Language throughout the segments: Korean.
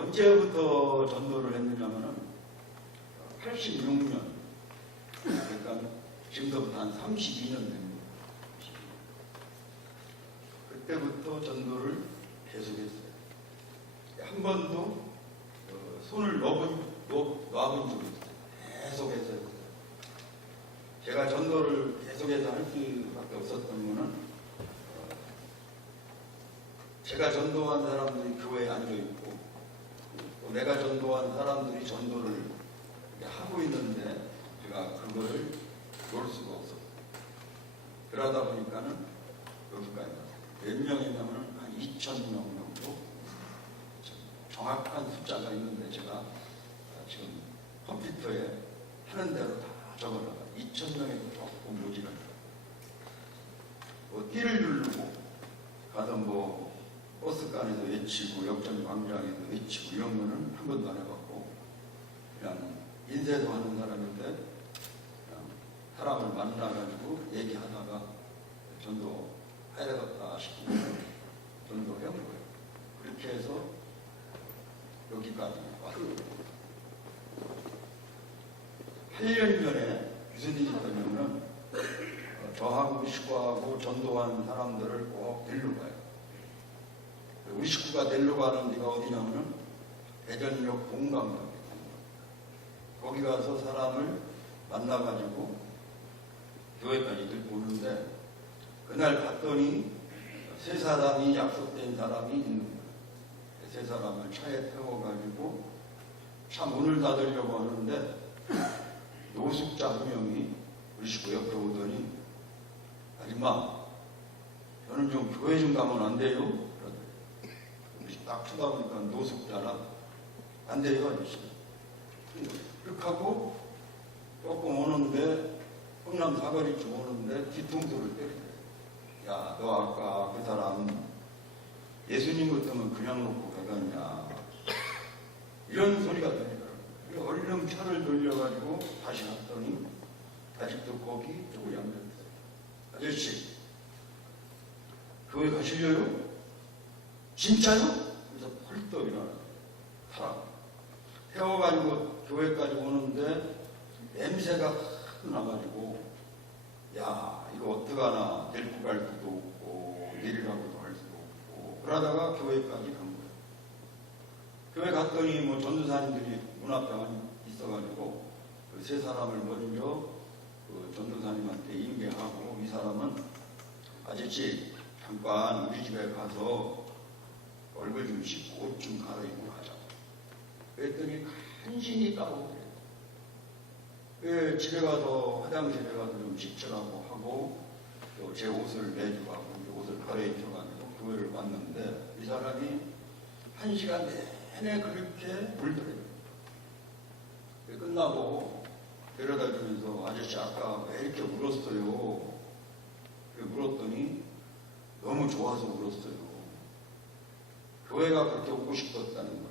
언제부터 전도를 했느냐면은 86년, 그러니까 지금부터 한 32년 됩니다. 그때부터 전도를 계속했어요. 한 번도 손을 놔본 적이 없어요. 계속해서 했어요. 제가 전도를 계속해서 할 수밖에 없었던 거는 제가 전도한 사람들이 교회에 앉아있고 또 내가 전도한 사람들이 전도를 하고 있는데 제가 그거를 놓을 수가 없었어요. 그러다 보니까는 여기까지 몇 명이냐면 한 2,000명 정도 정확한 숫자가 있는데 제가 지금 컴퓨터에 하는 대로 다 적어놔요. 2,000명에도 조금 모자랍니다. 띠를 누르고 가던 버스간에서 외치고 역전 광장에서 외치고 이런 거는 한 번도 안 해봤고 그냥 인쇄도 하는 사람인데 그냥 사람을 만나가지고 얘기하다가 전도 해야 되겠다 싶으면 전도 해온 거예요. 그렇게 해서 여기까지 왔어요. 8년 전에 무슨 일이 있었냐면 저하고 우리 식구하고 전도한 사람들을 꼭 데리러 가요. 우리 식구가 데리러 가는 데가 어디냐면은 대전역 동강역. 거기 가서 사람을 만나가지고 교회까지 들고 오는데 그날 갔더니 세 사람이 약속된 사람이 있는 거예요. 세 사람을 차에 태워가지고 차 문을 닫으려고 하는데 노숙자 한 명이 우리 식구 옆에 오더니 아줌마 저는 좀 교회 좀 가면 안 돼요? 그러더니 딱 쳐다보니까 노숙자라 안 돼요 아저씨. 그렇게 하고 조금 오는데 성남 사거리쯤 오는데 뒤통수를 때리더래요. 야, 너 아까 그 사람 예수님 같으면 그냥 놓고 가겠냐 이런 소리가 들리더라고요. 얼른 차를 돌려가지고 다시 갔더니 아직도 거기 누구리 앉아있어요. 아저씨 교회 가시려요? 진짜요? 그래서 펄떡 일어나요. 사람 태워가지고 교회까지 오는데 냄새가 확 나가지고 야 이거 어떡하나 데리고 갈 수도 없고 내리라고도 할 수도 없고 그러다가 교회까지 간 거예요. 교회 갔더니 뭐 전도사님들이 문 앞에 있어가지고 그 세 사람을 먼저 그 전도사님한테 인계하고 이 사람은 아저씨 잠깐 우리 집에 가서 얼굴 좀 씻고 옷 좀 갈아입고 가자. 그랬더니 간신히 따라오더래요. 집에 가서 화장실에 가서 좀 씻으라고 하고 또 제 옷을 내주고 하고 옷을 갈아입혀가지고 교회를 왔는데 이 사람이 1시간 내내 그렇게 울더래요. 끝나고 데려다 주면서 아저씨 아까 왜 이렇게 울었어요? 물었더니 너무 좋아서 울었어요. 교회가 그렇게 오고 싶었다는 거예요.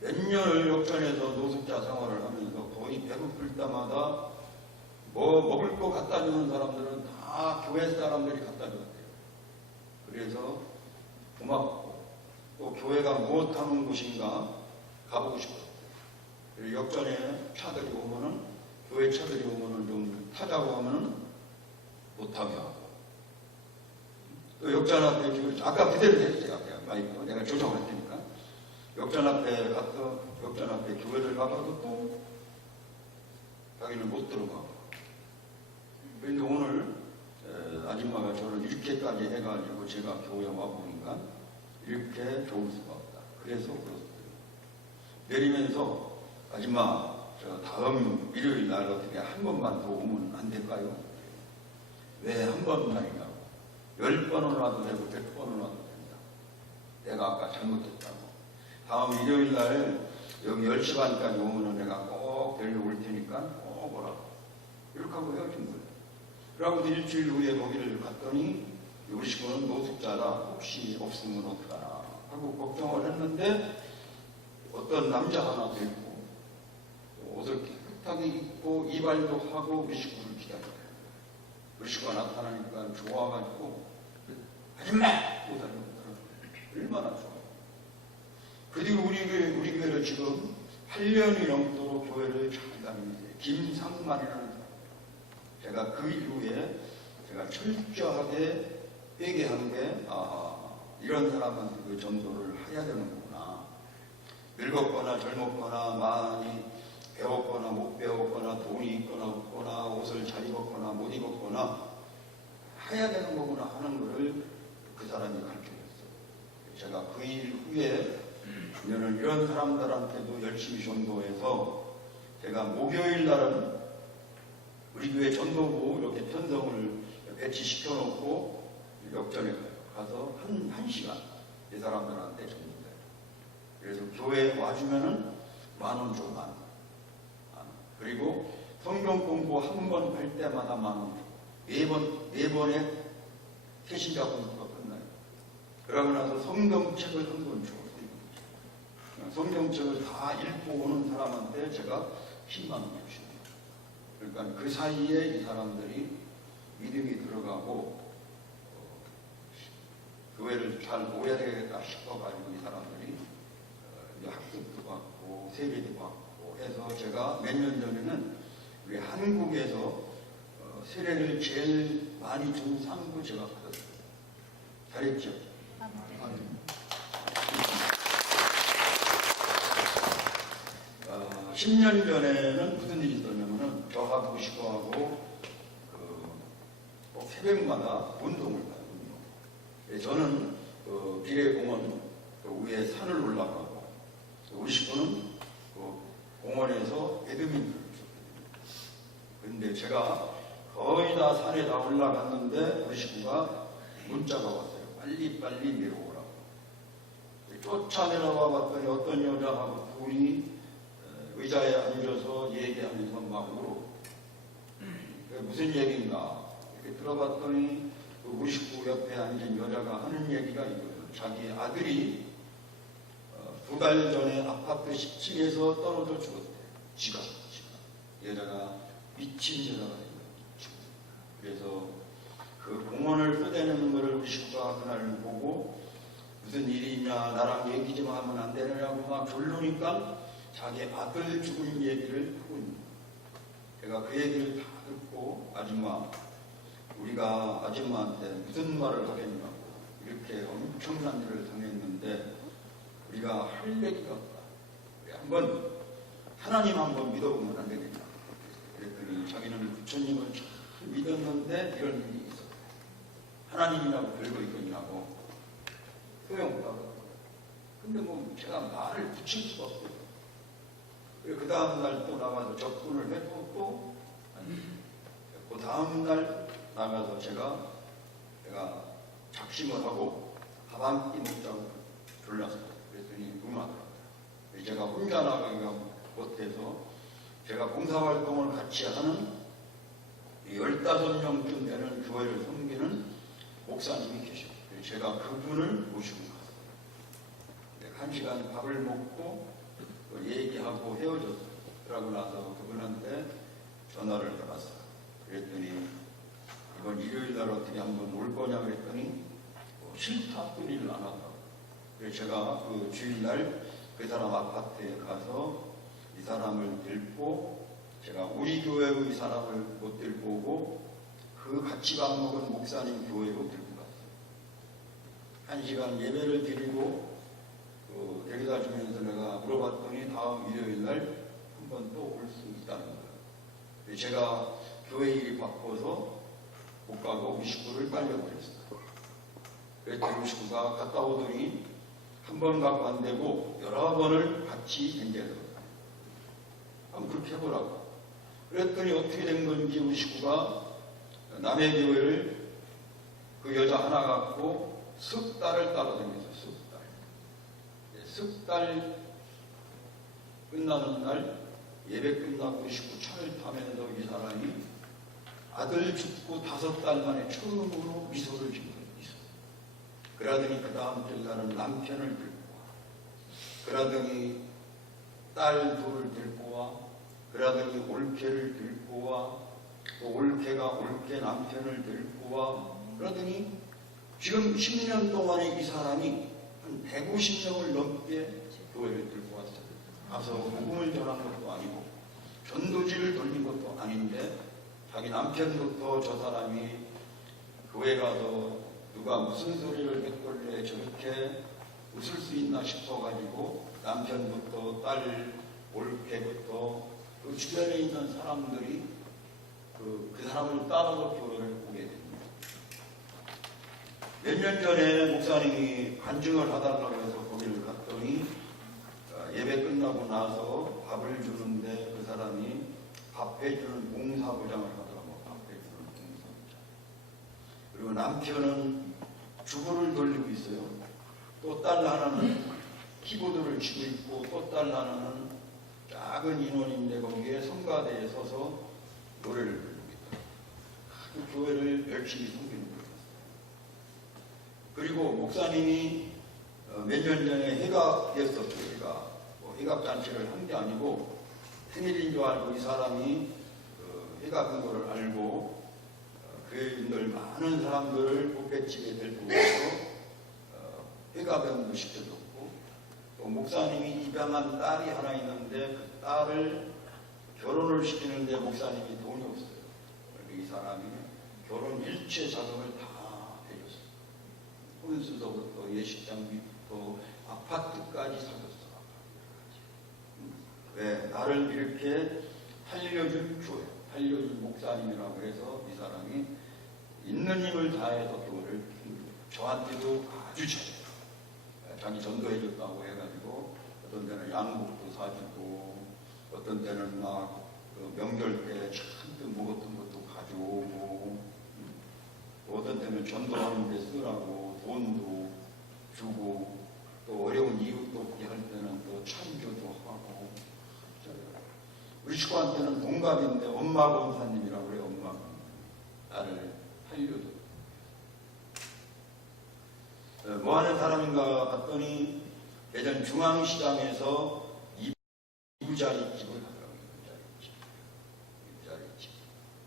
몇 년을 역전해서 노숙자 생활을 하면서 거의 배고플 때마다 뭐 먹을 거 갖다 주는 사람들은 다 교회 사람들이 갖다 줬대요. 그래서 고맙고 또 교회가 무엇하는 곳인가 가보고 싶었어요. 그리고 역전에 차들이 오면은 교회 차들이 오면은 좀 타자고 하면은 못하게 하고 또 역전 앞에 아까 그대로 했어요. 마이크 내가 조정할 테니까 역전 앞에 가서 역전 앞에 교회를 가봐도 또 자기는 못 들어가고 그런데 오늘 아줌마가 저를 이렇게까지 해가지고 제가 교회 와보니까 이렇게 좋을 수가 없다. 그래서 그렇습니다. 내리면서 아줌마 저 다음 일요일 날 어떻게 한 번만 더 오면 안 될까요? 왜 한 번만이냐고 10번을 와도 되고 100번을 와도 된다. 내가 아까 잘못했다고. 다음 일요일 날 여기 10시 반까지 오면 내가 꼭 데리러 올 테니까 꼭 오라고. 이렇게 하고 헤어진 거예요. 그러고 일주일 후에 거기를 갔더니 우리 식구는 노숙자라 혹시 없으면 어떡하나 하고 걱정을 했는데 어떤 남자 하나 데리고 옷을 깨끗하게 입고 이발도 하고 우리 식구를 기다려요. 우리 식구가 나타나니까 좋아가지고 아줌마! 하고 다니더라고요. 얼마나 좋아요. 그리고 우리 교회를 지금 8년이 넘도록 교회를 잘 다닙니다. 김상만이라는 사람. 제가 그 이후에 제가 철저하게 회개한 게, 이런 사람한테 그 전도를 해야 되는 거구나. 늙었거나 젊었거나 많이 배웠거나 못 배웠거나 돈이 있거나 없거나 옷을 잘 입었거나 못 입었거나 해야 되는 거구나 하는 것을 그 사람이 가르쳐줬어요. 제가 그 일 후에 저는 이런 사람들한테도 열심히 전도해서 제가 목요일 날은 우리 교회 전도부 이렇게 편성을 배치시켜 놓고 역전에 가서 한 시간 이 사람들한테 전도해요. 그래서 교회에 와주면은 10,000원 줘, 10,000원. 그리고 성경 공부 한 번 할 때마다 10,000원 줘. 네 번에 태신자 공부가 끝나요. 그러고 나서 성경책을 한 권 줘. 성경책을 다 읽고 오는 사람한테 제가 10,000원 주십니다. 그러니까 그 사이에 이 사람들이 믿음이 들어가고 교회를 잘 오야 되겠다 싶어가지고 이 사람들이 학습도 받고 세례도 받고 해서 제가 몇 년 전에는 우리 한국에서 세례를 제일 많이 준 상도 제가 받았어요. 잘했죠? 10년 전에는 무슨 일이 있었냐면은 저하고 식구하고 꼭 새벽마다 운동을 가요. 운동. 저는 비례공원 위에 산을 올라가고 우리 식구는 공원에서 배드민턴을 쳤거든요. 근데 제가 거의 다 산에 다 올라갔는데 우리 식구가 문자가 왔어요. 빨리 내려오라고. 쫓아내려와 봤더니 어떤 여자하고 둘이 의자에 앉아서 얘기하면서 막 울어. 무슨 얘기인가 이렇게 들어봤더니 우리 식구 옆에 앉은 여자가 하는 얘기가 이거예요. 자기 아들이 2달 전에 아파트 10층에서 떨어져 죽었대. 지가. 여자가 미친 여자가 죽었대. 그래서 그 공원을 떠대는 것을 우리 식구가 그날 보고 무슨 일이 있냐, 나랑 얘기 좀 하면 안 되느냐고 막 졸르니까 자기 아들 죽은 얘기를 하고 있는 거예요. 제가 그 얘기를 다 듣고 우리가 아줌마한테 무슨 말을 하겠냐고 이렇게 엄청난 일을 당했는데 우리가 할 얘기가 없다. 하나님 한번 믿어보면 안 되겠냐. 그랬더니 자기는 부처님을 잘 믿었는데 이런 일이 있었다. 하나님이라고 별거 있겠냐고 소용없다고. 근데 제가 말을 붙일 수가 없어요. 그 다음날 또 나가서 접근을 했고 또 그 다음날 나가서 제가 작심을 하고 밥 한 끼 먹자고 졸랐어요. 그랬더니 응하더라고요. 제가 혼자 나가기가 못해서 제가 봉사활동을 같이 하는 15명쯤 되는 교회를 섬기는 목사님이 계셨어요. 제가 그분을 모시고 갔어요. 1시간 밥을 먹고 얘기하고 헤어졌어요. 그러고 나서 그분한테 전화를 해봤어요. 그랬더니 이번 일요일 날 어떻게 한번 올 거냐 그랬더니 싫다 뿐이를 안 하더라고요. 그래서 제가 그 주일날 그 사람 아파트에 가서 이 사람을 데리고 제가 우리 교회로 이 사람을 못 데리고 오고 그 같이 밥 먹은 목사님 교회로 데리고 갔어요. 1시간 예배를 드리고 데려다 주면서 내가 물어봤더니 다음 일요일 날 한 번 또 올 수 있다는 거예요. 제가 교회 일이 바빠서 못 가고 우리 식구를 빨려버렸어요. 그랬더니 우리 식구가 갔다 오더니 한 번 갖고 안 되고 여러 번을 같이 댕겨요. 한번 그렇게 해보라고. 그랬더니 어떻게 된 건지 우리 식구가 남의 교회를 그 여자 하나 갖고 석 달을 따라다녔어요. 석 달 끝나는 날 예배 끝나고 식구 차를 타면서 이 사람이 아들 죽고 5달 만에 처음으로 미소를 짓는 미소. 그러더니 그 다음 주 나는 남편을 들고 와. 그러더니 딸 둘을 들고 와. 그러더니 올케를 들고 와. 또 올케가 올케 남편을 들고 와. 그러더니 지금 10년 동안에 이 사람이 한 150명을 넘게 가서 복음을 전한 것도 아니고 전도지를 돌린 것도 아닌데 자기 남편부터 저 사람이 교회 가서 누가 무슨 소리를 했길래 저렇게 웃을 수 있나 싶어가지고 남편부터 딸, 올케부터 그 주변에 있는 사람들이 그 사람을 따라서 교회를 오게 됩니다. 몇 년 전에 목사님이 간증을 해달라고 해서 거기를 갔더니 예배 끝나고 나서 밥을 주는데 그 사람이 밥 해주는 봉사부장을 하더라고. 밥 해주는 봉사부장. 그리고 남편은 주부를 돌리고 있어요. 또 딸 하나는 키보드를 치고 있고 또 딸 하나는 작은 인원인데 거기에 성가대에 서서 노래를 부르고 있다. 그 교회를 열심히 섬기는 거예요. 그리고 목사님이 몇 년 전에 회갑이었었어요. 회갑잔치를 한 게 아니고 생일인 줄 알고 이 사람이 회갑인 거를 알고 교회인들 많은 사람들을 뷔페집에 데리고 가서 회갑행도 시켜줬고 또 목사님이 입양한 딸이 하나 있는데 그 딸을 결혼을 시키는데 목사님이 돈이 없어요. 이 사람이 결혼 일체 자금을 다 해줬어요. 혼수서부터 예식장비부터 아파트까지 사줬어. 왜 나를 이렇게 살려줄 교회, 살려줄 목사님이라고 해서 이 사람이 있는 힘을 다해서 교회를 저한테도 아주 잘해요. 자기 전도해줬다고 해가지고 어떤 때는 양복도 사주고 어떤 때는 막 명절 때 잔뜩 먹었던 것도 가져오고 어떤 때는 전도하는 데 쓰라고 돈도 주고 또 어려운 이웃 돕기 할 때는 또 참조도 하고 우리 친구한테는 동갑인데 엄마 검사님이라고 그래요. 엄마 나를 살려줘. 뭐 하는 사람인가 봤더니 예전 중앙시장에서 이부자리 집을 하더라고요. 이부자리 집.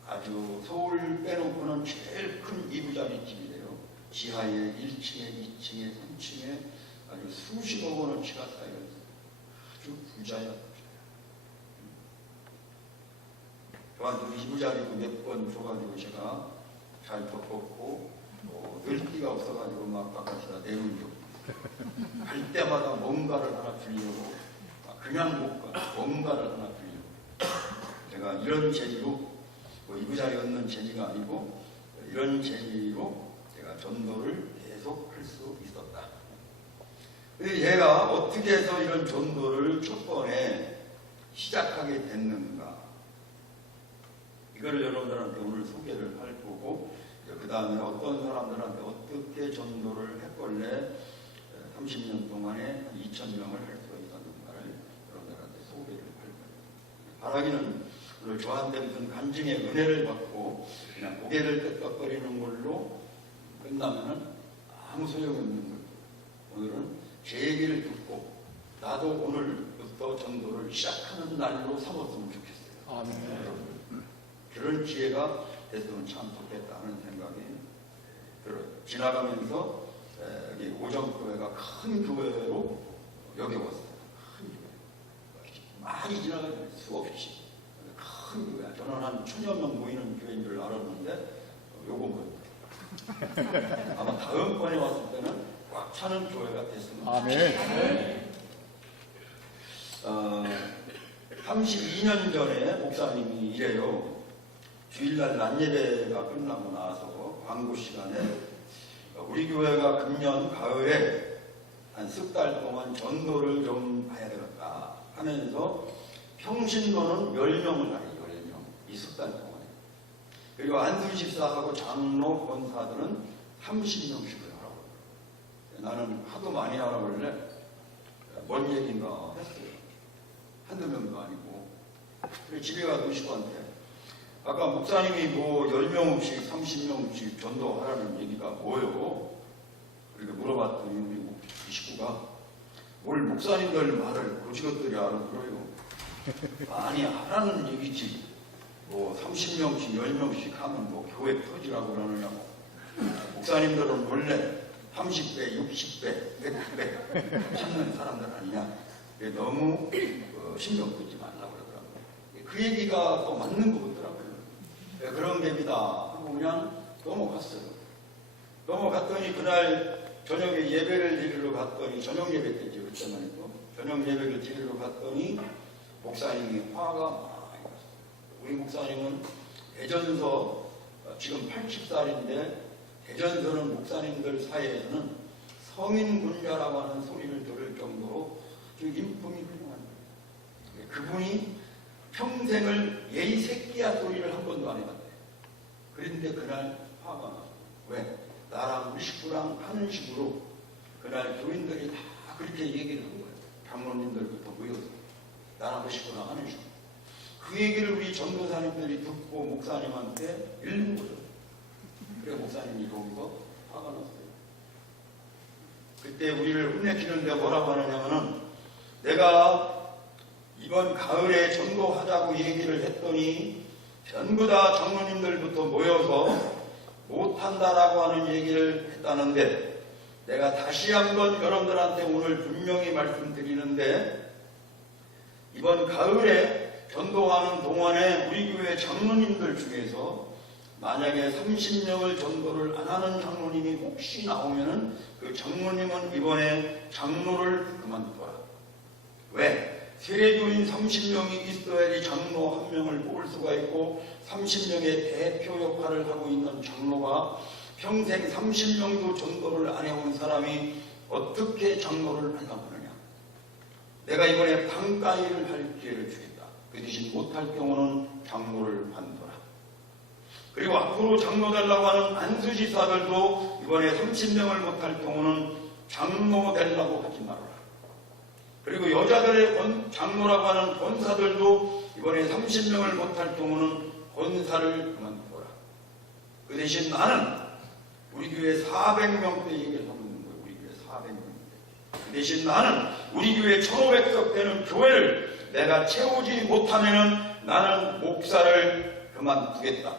아주 서울 빼놓고는 제일 큰 이부자리 집이래요. 지하에 1층에 2층에 3층에 아주 수십억 원어치가 쌓여있어요. 아주 부자야. 저한테 이부자리도 몇 번 줘가지고 제가 잘 덮었고 늙기가 없어가지고 막 바깥에다 내놓은 적 갈 때마다 뭔가를 하나 주려고 그냥 못 가. 뭔가를 하나 주려고 제가 이런 재미로 이부자리 얻는 재미가 아니고 이런 재미로 제가 전도를 계속 할 수 있었다. 얘가 어떻게 해서 이런 전도를 첫 번에 시작하게 됐는가, 이거를 여러분들한테 오늘 소개를 할 거고, 그 다음에 어떤 사람들한테 어떻게 전도를 했걸래 30년 동안에 2,000명을 할 수 있었는가를 여러분들한테 소개를 할 거예요. 바라기는 오늘 저한테 무슨 간증의 은혜를 받고 그냥 고개를 끄덕거리는 걸로 끝나면은 아무 소용이 없는 거예요. 오늘은 제 얘기를 듣고 나도 오늘부터 전도를 시작하는 날로 삼았으면 좋겠어요. 아멘. 그런 기회가 됐으면 참 좋겠다는 생각이 들어요. 지나가면서 여기 오정교회가 큰 교회로 여겨왔어요. 큰 교회. 많이 지나가요. 수없이. 큰 교회. 저는 한 1,000여 명 모이는 교회인 줄 알았는데 요거 아마 다음번에 왔을 때는 꽉 차는 교회가 됐으면 좋겠어요. 32년 전에 목사님이 이래요. 주일날 낮예배가 끝나고 나서 광고 시간에 우리 교회가 금년 가을에 한 석 달 동안 전도를 좀 봐야 되겠다 하면서 평신도는 10명을 가요. 10명. 이 석 달 동안에. 그리고 안수집사하고 장로 권사들은 30명씩을 하라고. 나는 하도 많이 하라고 그래. 뭔 얘기인가 했어요. 한두 명도 아니고. 그래 집에 가서 의식한테 아까 목사님이 뭐 10명씩 30명씩 전도하라는 얘기가 뭐예요? 그렇게 물어봤더니 우리 이 식구가 뭘 목사님들 말을 고지것들이 알아들어요. 많이 하라는 얘기지. 뭐 30명씩 10명씩 하면 뭐 교회 터지라고 그러느냐고. 목사님들은 원래 30배, 60배, 100배 찾는 사람들 아니냐. 너무 신경 쓰지 말라고 그러더라고요. 그 얘기가 또 맞는 것 같더라고요. 그런 겁니다 하고 그냥 넘어갔어요. 넘어갔더니 그날 저녁에 예배를 드리러 갔더니, 저녁 예배 때지 그때만 해도 저녁 예배를 드리러 갔더니 목사님이 화가 많이 났어요. 우리 목사님은 대전서, 지금 80살인데 대전서는 목사님들 사이에서는 성인군자라고 하는 소리를 들을 정도로 아주 인품이 훌륭한 거예요. 그분이 평생을 예의 새끼야 소리를 한 번도 안 해봤대요. 그런데 그날 화가 나서, 왜? 나랑 우리 식구랑 하는 식으로 그날 교인들이 다 그렇게 얘기를 한 거예요. 장로님들부터 모여서 나랑 우리 식구랑 하는 식으로. 그 얘기를 우리 전도사님들이 듣고 목사님한테 읽는 거죠. 그래 목사님이 거기서 화가 났어요. 그때 우리를 혼내키는데 뭐라고 하느냐면은, 내가 이번 가을에 전도하자고 얘기를 했더니 전부 다 장로님들부터 모여서 못한다라고 하는 얘기를 했다는데, 내가 다시 한번 여러분들한테 오늘 분명히 말씀드리는데, 이번 가을에 전도하는 동안에 우리 교회 장로님들 중에서 만약에 30명을 전도를 안 하는 장로님이 혹시 나오면은 그 장로님은 이번에 장로를 그만둬라. 왜? 세례교인 30명이 있어야지 장로 한 명을 뽑을 수가 있고, 30명의 대표 역할을 하고 있는 장로가 평생 30명도 전도를 안 해온 사람이 어떻게 장로를 하려고 하느냐. 내가 이번에 방가이를 할 기회를 주겠다. 그 대신 못할 경우는 장로를 관둬라. 그리고 앞으로 장로 달라고 하는 안수지사들도 이번에 30명을 못할 경우는 장로 되려고 하지 말아라. 그리고 여자들의 장로라고 하는 권사들도 이번에 30명을 못할 경우는 권사를 그만둬라. 그 대신 나는 우리 교회 400명대 얘기를 하고 있는 거예요. 우리 교회 400명대. 그 대신 나는 우리 교회 1500석 되는 교회를 내가 채우지 못하면은 나는 목사를 그만두겠다.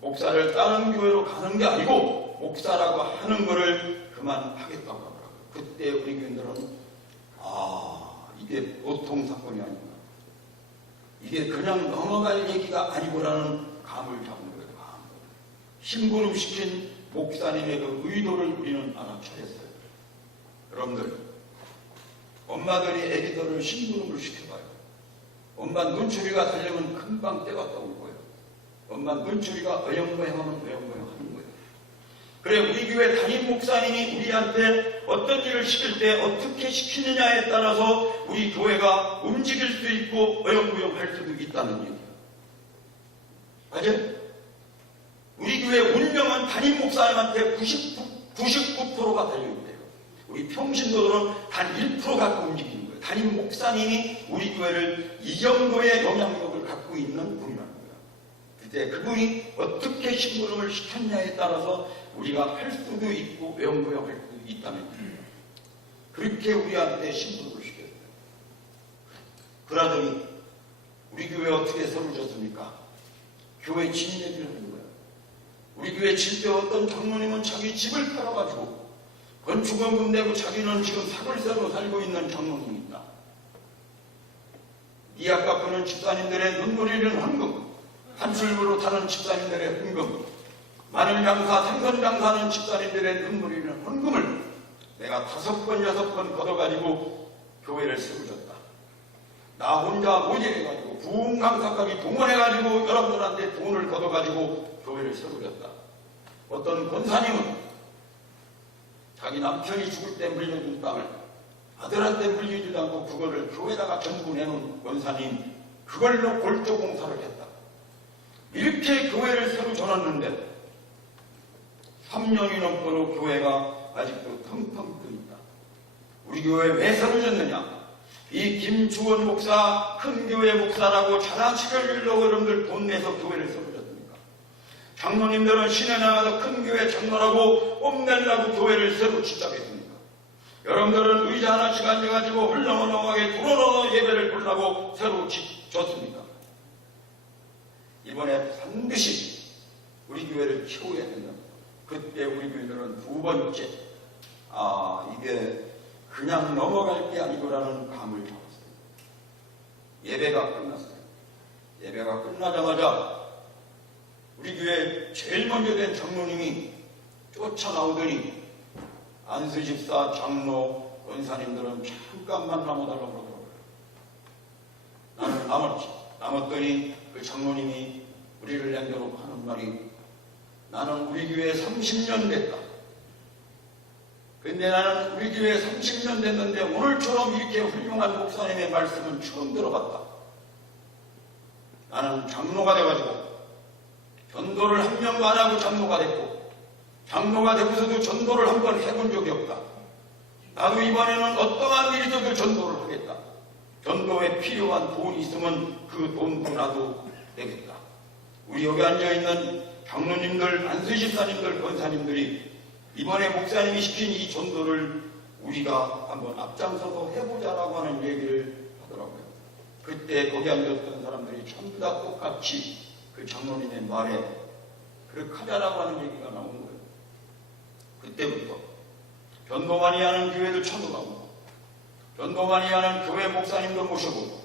목사를 다른 교회로 가는 게 아니고 목사라고 하는 거를 그만하겠다고 하더라고요. 그때 우리 교인들은 이게 보통 사건이 아니구나. 이게 그냥 넘어갈 얘기가 아니구나는 감을 잡는 거예요. 심부름시킨 목사님의 그 의도를 우리는 알아차렸어요. 여러분들, 엄마들이 애기들을 심부름을 시켜봐요. 엄마 눈초리가 달리면 금방 때가 떠올 거예요. 엄마 눈초리가 어영부영하면 어영부영하는 거예요. 그래, 우리 교회 담임 목사님이 우리한테 어떤 일을 시킬 때 어떻게 시키느냐에 따라서 우리 교회가 움직일 수 있고 어영부영할 수도 있다는 얘기예요. 맞아요? 우리 교회 운명은 담임 목사님한테 99%가 달려있대요. 우리 평신도들은 단 1% 갖고 움직이는 거예요. 담임 목사님이 우리 교회를 이 정도의 영향력을 갖고 있는 분이라는 거예요. 그때 그분이 어떻게 심부름을 시켰냐에 따라서 우리가 할 수도 있고 외형부영할 수도 있다는 거예요. 그렇게 우리한테 심부름을 시켰어요. 그러더니 우리 교회 어떻게 세워졌습니까? 교회 진얘기를 하는 거예요. 우리 교회 질 때 어떤 장로님은 자기 집을 팔아가지고 건축원금 내고 자기는 지금 사골세로 살고 있는 장로님이 있다. 이악 갚는 집사님들의 눈물 흘리는 헌금, 한술부로 타는 집사님들의 헌금, 마늘 장사, 생선 장사하는 집사님들의 눈물 흘리는 헌금을 내가 5번, 6번 걷어가지고 교회를 세워줬다. 나 혼자 모집해가지고 부흥 강사까지 동원해가지고 여러분들한테 돈을 걷어가지고 교회를 세워줬다. 어떤 권사님은 자기 남편이 죽을 때 물려준 땅을 아들한테 물리지도 않고 그거를 교회에다가 전부 내놓은 권사님, 그걸로 골조 공사를 했다. 이렇게 교회를 새로 전했는데 3년이 넘도록 교회가 아직도 텅텅 떠 있다. 우리 교회 왜 세워졌느냐? 이 김주원 목사, 큰 교회 목사라고 자랑시키려고 여러분들 돈 내서 교회를 세워졌습니까? 장로님들은 시내 나가서 큰 교회 장로라고 뽐내려고 교회를 새로 시작했습니까? 여러분들은 의자 하나씩 앉아가지고 헐렁헐렁하게 도로노 예배를 보려고 새로 졌습니까? 이번에 반드시 우리 교회를 키워야 된다. 그때 우리 교회들은 두 번째, 이게 그냥 넘어갈 게 아니고라는 감을 예배가 끝났어요. 예배가 끝나자마자 우리 교회 제일 먼저 된 장로님이 쫓아나오더니 안수 집사, 장로, 권사님들은 잠깐만 남아달라고 그러더라고요. 나는 남았더니 그 장로님이 우리를 남겨놓고 하는 말이, 나는 우리 교회 30년 됐다. 근데 나는 우리 교회 30년 됐는데 오늘처럼 이렇게 훌륭한 목사님의 말씀은 처음 들어봤다. 나는 장로가 돼가지고 전도를 한 명도 안 하고 장로가 됐고, 장로가 되고서도 전도를 한 번 해본 적이 없다. 나도 이번에는 어떠한 일이 있어도 전도를 하겠다. 전도에 필요한 돈이 있으면 그 돈도 나도 내겠다. 우리 여기 앉아있는 장로님들, 안수집사님들, 권사님들이 이번에 목사님이 시킨 이 전도를 우리가 한번 앞장서서 해보자라고 하는 얘기를 하더라고요. 그때 거기 앉았던 사람들이 전부 다 똑같이 그 장로님의 말에 그렇게 하자라고 하는 얘기가 나온 거예요. 그때부터 전도 많이 하는 교회들 찾아가고, 전도 많이 하는 교회 목사님도 모셔보고,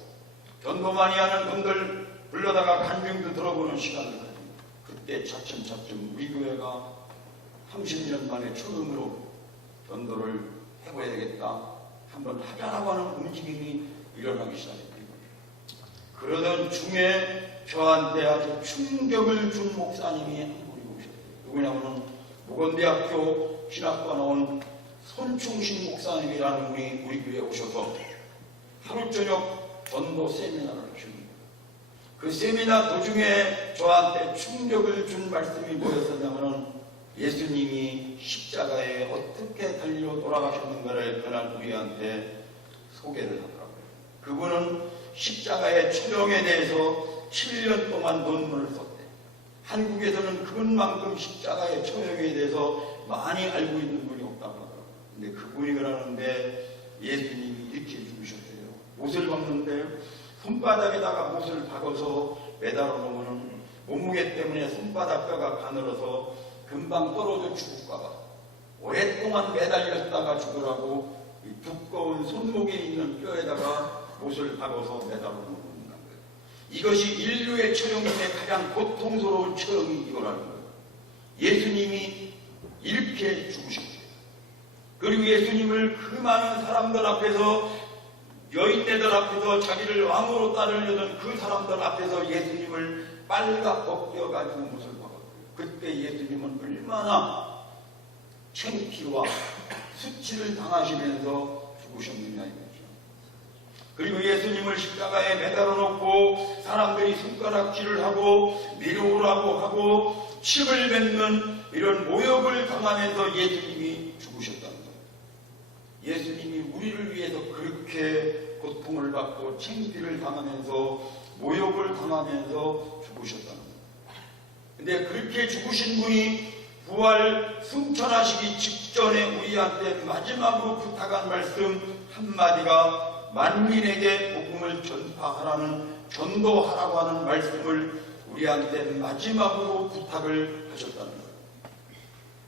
전도 많이 하는 분들 불러다가 간증도 들어보는 시간을 가지고, 그때 차츰차츰 우리 교회가 30년 만에 처음으로 전도를 해봐야 되겠다, 한번 하자라고 하는 움직임이 일어나기 시작했던 거예요. 그러던 중에 저한테 아주 충격을 준 목사님이 한 분이 오셨어요. 누구냐면은 목원대학교 신학과 나온 손충신 목사님이라는 분이 우리 교회에 오셔서 하루 저녁 전도 세미나를 하십니다. 그 세미나 도중에 저한테 충격을 준 말씀이 뭐였었냐면은 예수님이 십자가에 어떻게 달려 돌아가셨는가를 그날 우리한테 소개를 하더라고요. 그분은 십자가의 처형에 대해서 7년 동안 논문을 썼대요. 한국에서는 그분만큼 십자가의 처형에 대해서 많이 알고 있는 분이 없다고 하더라고요. 근데 그분이 그러는데 예수님이 이렇게 죽으셨대요. 못을 박는데 손바닥에다가 못을 박아서 매달아 놓으면 몸무게 때문에 손바닥 뼈가 가늘어서 금방 떨어져 죽을까봐 오랫동안 매달렸다가 죽으라고 이 두꺼운 손목에 있는 뼈에다가 못을 박아서 매달아 놓는 거예요. 이것이 인류의 처형중에 가장 고통스러운 처형이 이거라는 거예요. 예수님이 이렇게 죽으셨어요. 그리고 예수님을 그 많은 사람들 앞에서, 여인네들 앞에서 자기를 왕으로 따르려던 그 사람들 앞에서 예수님을 빨가 벗겨가지고 못을 박았어요. 그때 예수님은 얼마나 창피와 수치를 당하시면서 죽으셨느냐 이거죠. 그리고 예수님을 십자가에 매달아 놓고 사람들이 손가락질을 하고 내려오라고 하고 침을 뱉는 이런 모욕을 당하면서 예수님이 죽으셨다는 거예요. 예수님이 우리를 위해서 그렇게 고통을 받고 창피를 당하면서 모욕을 당하면서 죽으셨다는 거예요. 근데 그렇게 죽으신 분이 부활 승천하시기 직전에 우리한테 마지막으로 부탁한 말씀 한마디가 만민에게 복음을 전파하라는, 전도하라고 하는 말씀을 우리한테 마지막으로 부탁을 하셨다는 거예요.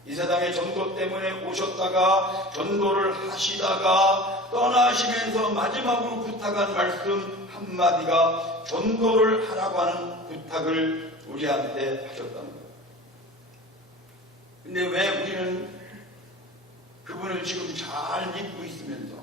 이 세상에 전도 때문에 오셨다가 전도를 하시다가 떠나시면서 마지막으로 부탁한 말씀 한마디가 전도를 하라고 하는 부탁을 우리한테 하셨다는 거예요. 근데 왜 우리는 그분을 지금 잘 믿고 있으면서,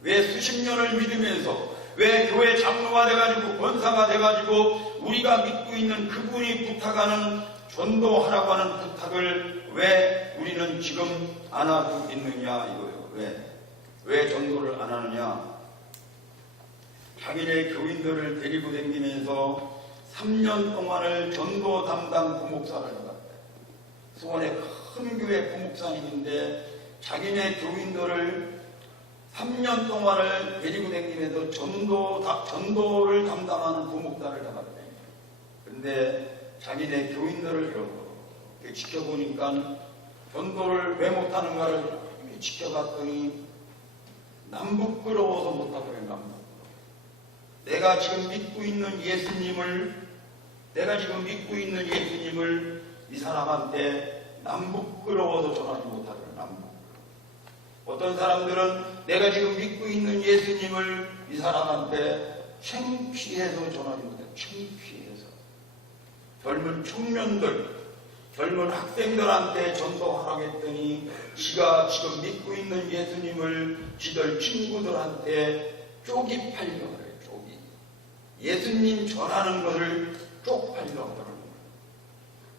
왜 수십 년을 믿으면서, 왜 교회 장로가 돼가지고 권사가 돼가지고 우리가 믿고 있는 그분이 부탁하는 전도하라고 하는 부탁을 왜 우리는 지금 안 하고 있느냐 이거예요. 왜 전도를 안 하느냐? 자기네 교인들을 데리고 다니면서 3년 동안을 전도 담당 부목사를 해봤대. 수원의 큰 교회 부목사님인데 자기네 교인들을 3년 동안을 데리고 다니면서 전도를 담당하는 부목사를 해봤대. 근데 자기네 교인들을 이렇게 지켜보니까 전도를 왜 못하는가를 지켜봤더니 남부끄러워서 못하더래. 남부끄러워. 내가 지금 믿고 있는 예수님을 이 사람한테 남부끄러워서 전하지 못하더래. 남부끄러워. 어떤 사람들은 내가 지금 믿고 있는 예수님을 이 사람한테 창피해서 전하지 못해. 창피해서. 젊은 청년들, 젊은 학생들한테 전도하라고 했더니 지가 지금 믿고 있는 예수님을 지들 친구들한테 쪽이 팔려고 그래요. 쪽이. 예수님 전하는 것을 쪽팔려고 하는 거예요.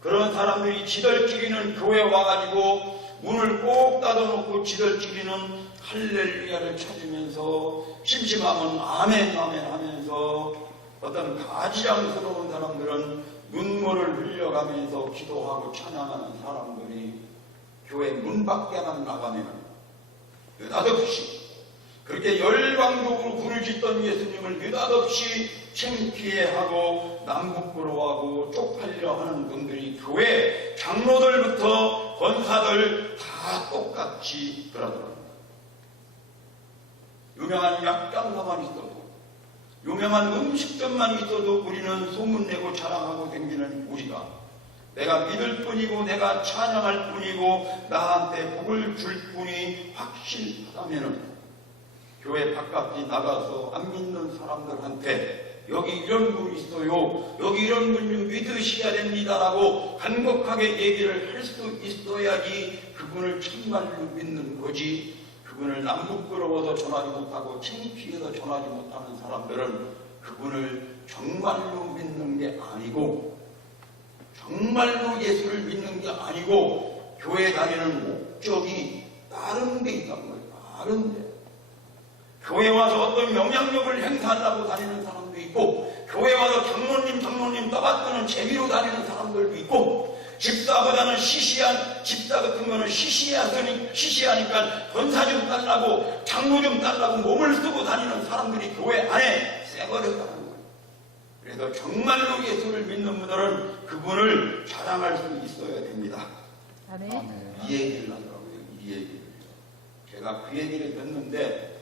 그런 사람들이 지들끼리는 교회 와가지고 문을 꼭 닫아놓고 지들끼리는 할렐루야를 찾으면서 심심하면 아멘 아멘 하면서 어떤 가지랑스러운 사람들은 눈물을 흘려가면서 기도하고 찬양하는 사람들이 교회 문 밖에만 나가면 느닷없이 그렇게 열광적으로 부르짖던 예수님을 느닷없이 창피해하고 남부끄러워하고 쪽팔려 하는 분들이 교회 장로들부터 권사들 다 똑같이 그러더라고요. 유명한 약장사만 있어도, 유명한 음식점만 있어도 우리는 소문내고 자랑하고 다니는 우리가 내가 믿을 뿐이고 내가 찬양할 뿐이고 나한테 복을 줄 뿐이 확실하다면은 교회 바깥에 나가서 안 믿는 사람들한테 여기 이런 분 있어요, 여기 이런 분 좀 믿으셔야 됩니다라고 간곡하게 얘기를 할 수 있어야지 그분을 정말로 믿는 거지. 그분을 남부끄러워서 전하지 못하고 창피해서 전하지 못하는 사람들은 그분을 정말로 믿는 게 아니고, 정말로 예수를 믿는 게 아니고 교회 다니는 목적이 다른 데 있다는 거예요. 다른 데. 교회 와서 어떤 영향력을 행사하려고 다니는 사람도 있고, 교회 와서 장로님 떠받드는 재미로 다니는 사람들도 있고, 집사보다는 집사 같은 거는 시시하니까 권사 좀 달라고, 장로 좀 달라고 몸을 쓰고 다니는 사람들이 교회 안에 쎄버렸다는 거예요. 그래서 정말로 예수를 믿는 분들은 그분을 자랑할 수 있어야 됩니다. 아멘. 이 얘기를 하더라고요. 이 얘기를. 제가 그 얘기를 듣는데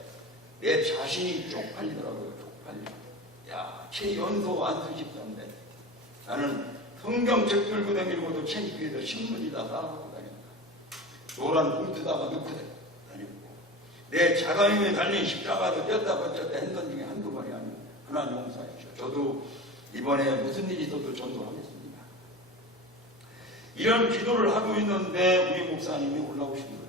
내 자신이 쪽팔리더라고요. 쪽팔려. 야, 최연소 안수집사인데 나는 성경책 들고 다니고도 창피해서 신문이다 싸고 다닌다. 노란 봉투다가 넣고 다니고 내 자가용에 달린 십자가도 뗐다 벗겼다 했던 중에 한두 번이 아니고 하나님 용서하십시오. 저도 이번에 무슨 일이 있어도 전도하겠습니다. 이런 기도를 하고 있는데 우리 목사님이 올라오신 거예요.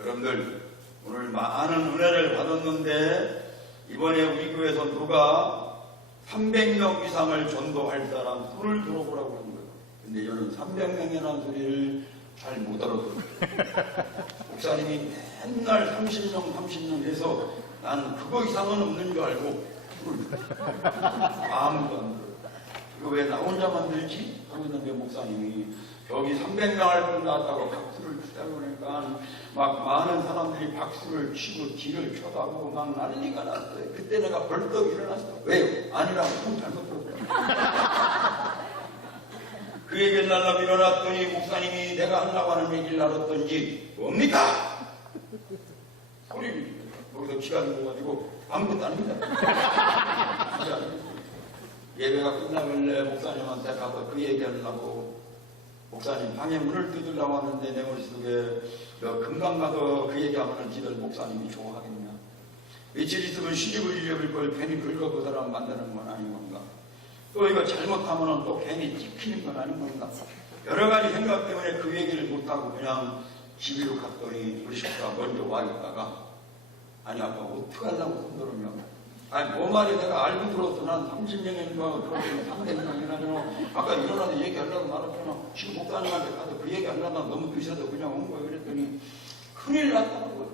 여러분들 오늘 많은 은혜를 받았는데 이번에 우리 교회에서 누가 300명 이상을 전도할 사람 손을 들어보라고 하는 거예요. 근데 저는 300명이라는 소리를 잘 못 알아들어요. 목사님이 맨날 30명 해서 나는 그거 이상은 없는 줄 알고 아무도 안 들어요. 이거 왜 나 혼자만 들지? 하고 있는데 목사님이 저기 300명 할 분 나왔다고 박수를 치다 보니까 막 많은 사람들이 박수를 치고 뒤를 쳐다보고 막 난리가 났어요. 그때 내가 벌떡 일어났어. 왜요? 아니라고 좀 잘못 들었어요. 그 얘기를 하려고 일어났더니 목사님이 내가 하려고 하는 얘기를 알았던지 뭡니까? 소리를 여기서 기가 죽어가지고 아무것도 아닙니다. 예배가 끝나길래 목사님한테 가서 그 얘기하려고 목사님 방에 문을 뜯으려고 하는데 내 머릿속에 너 금방 가서 그 얘기하면 지들 목사님이 좋아하겠냐. 며칠 있으면 시집을 잃어버릴 걸 괜히 긁어보더라 만드는 건 아닌 건가. 또 이거 잘못하면 또 괜히 찍히는 건 아닌 건가. 여러 가지 생각 때문에 그 얘기를 못하고 그냥 집으로 갔더니 우리 식구가 먼저 와 있다가 아니 아까 어떻게 하려고 손들으면 아니 뭐 말이 내가 알고 들었어. 난 30명인가 그러면 300명이나 아까 일어나서 얘기하려고 말았잖아. 지금 목사님한테 가서 그 얘기하려다 너무 늦어서 그냥 온 거야. 그랬더니 큰일 났다는 거야.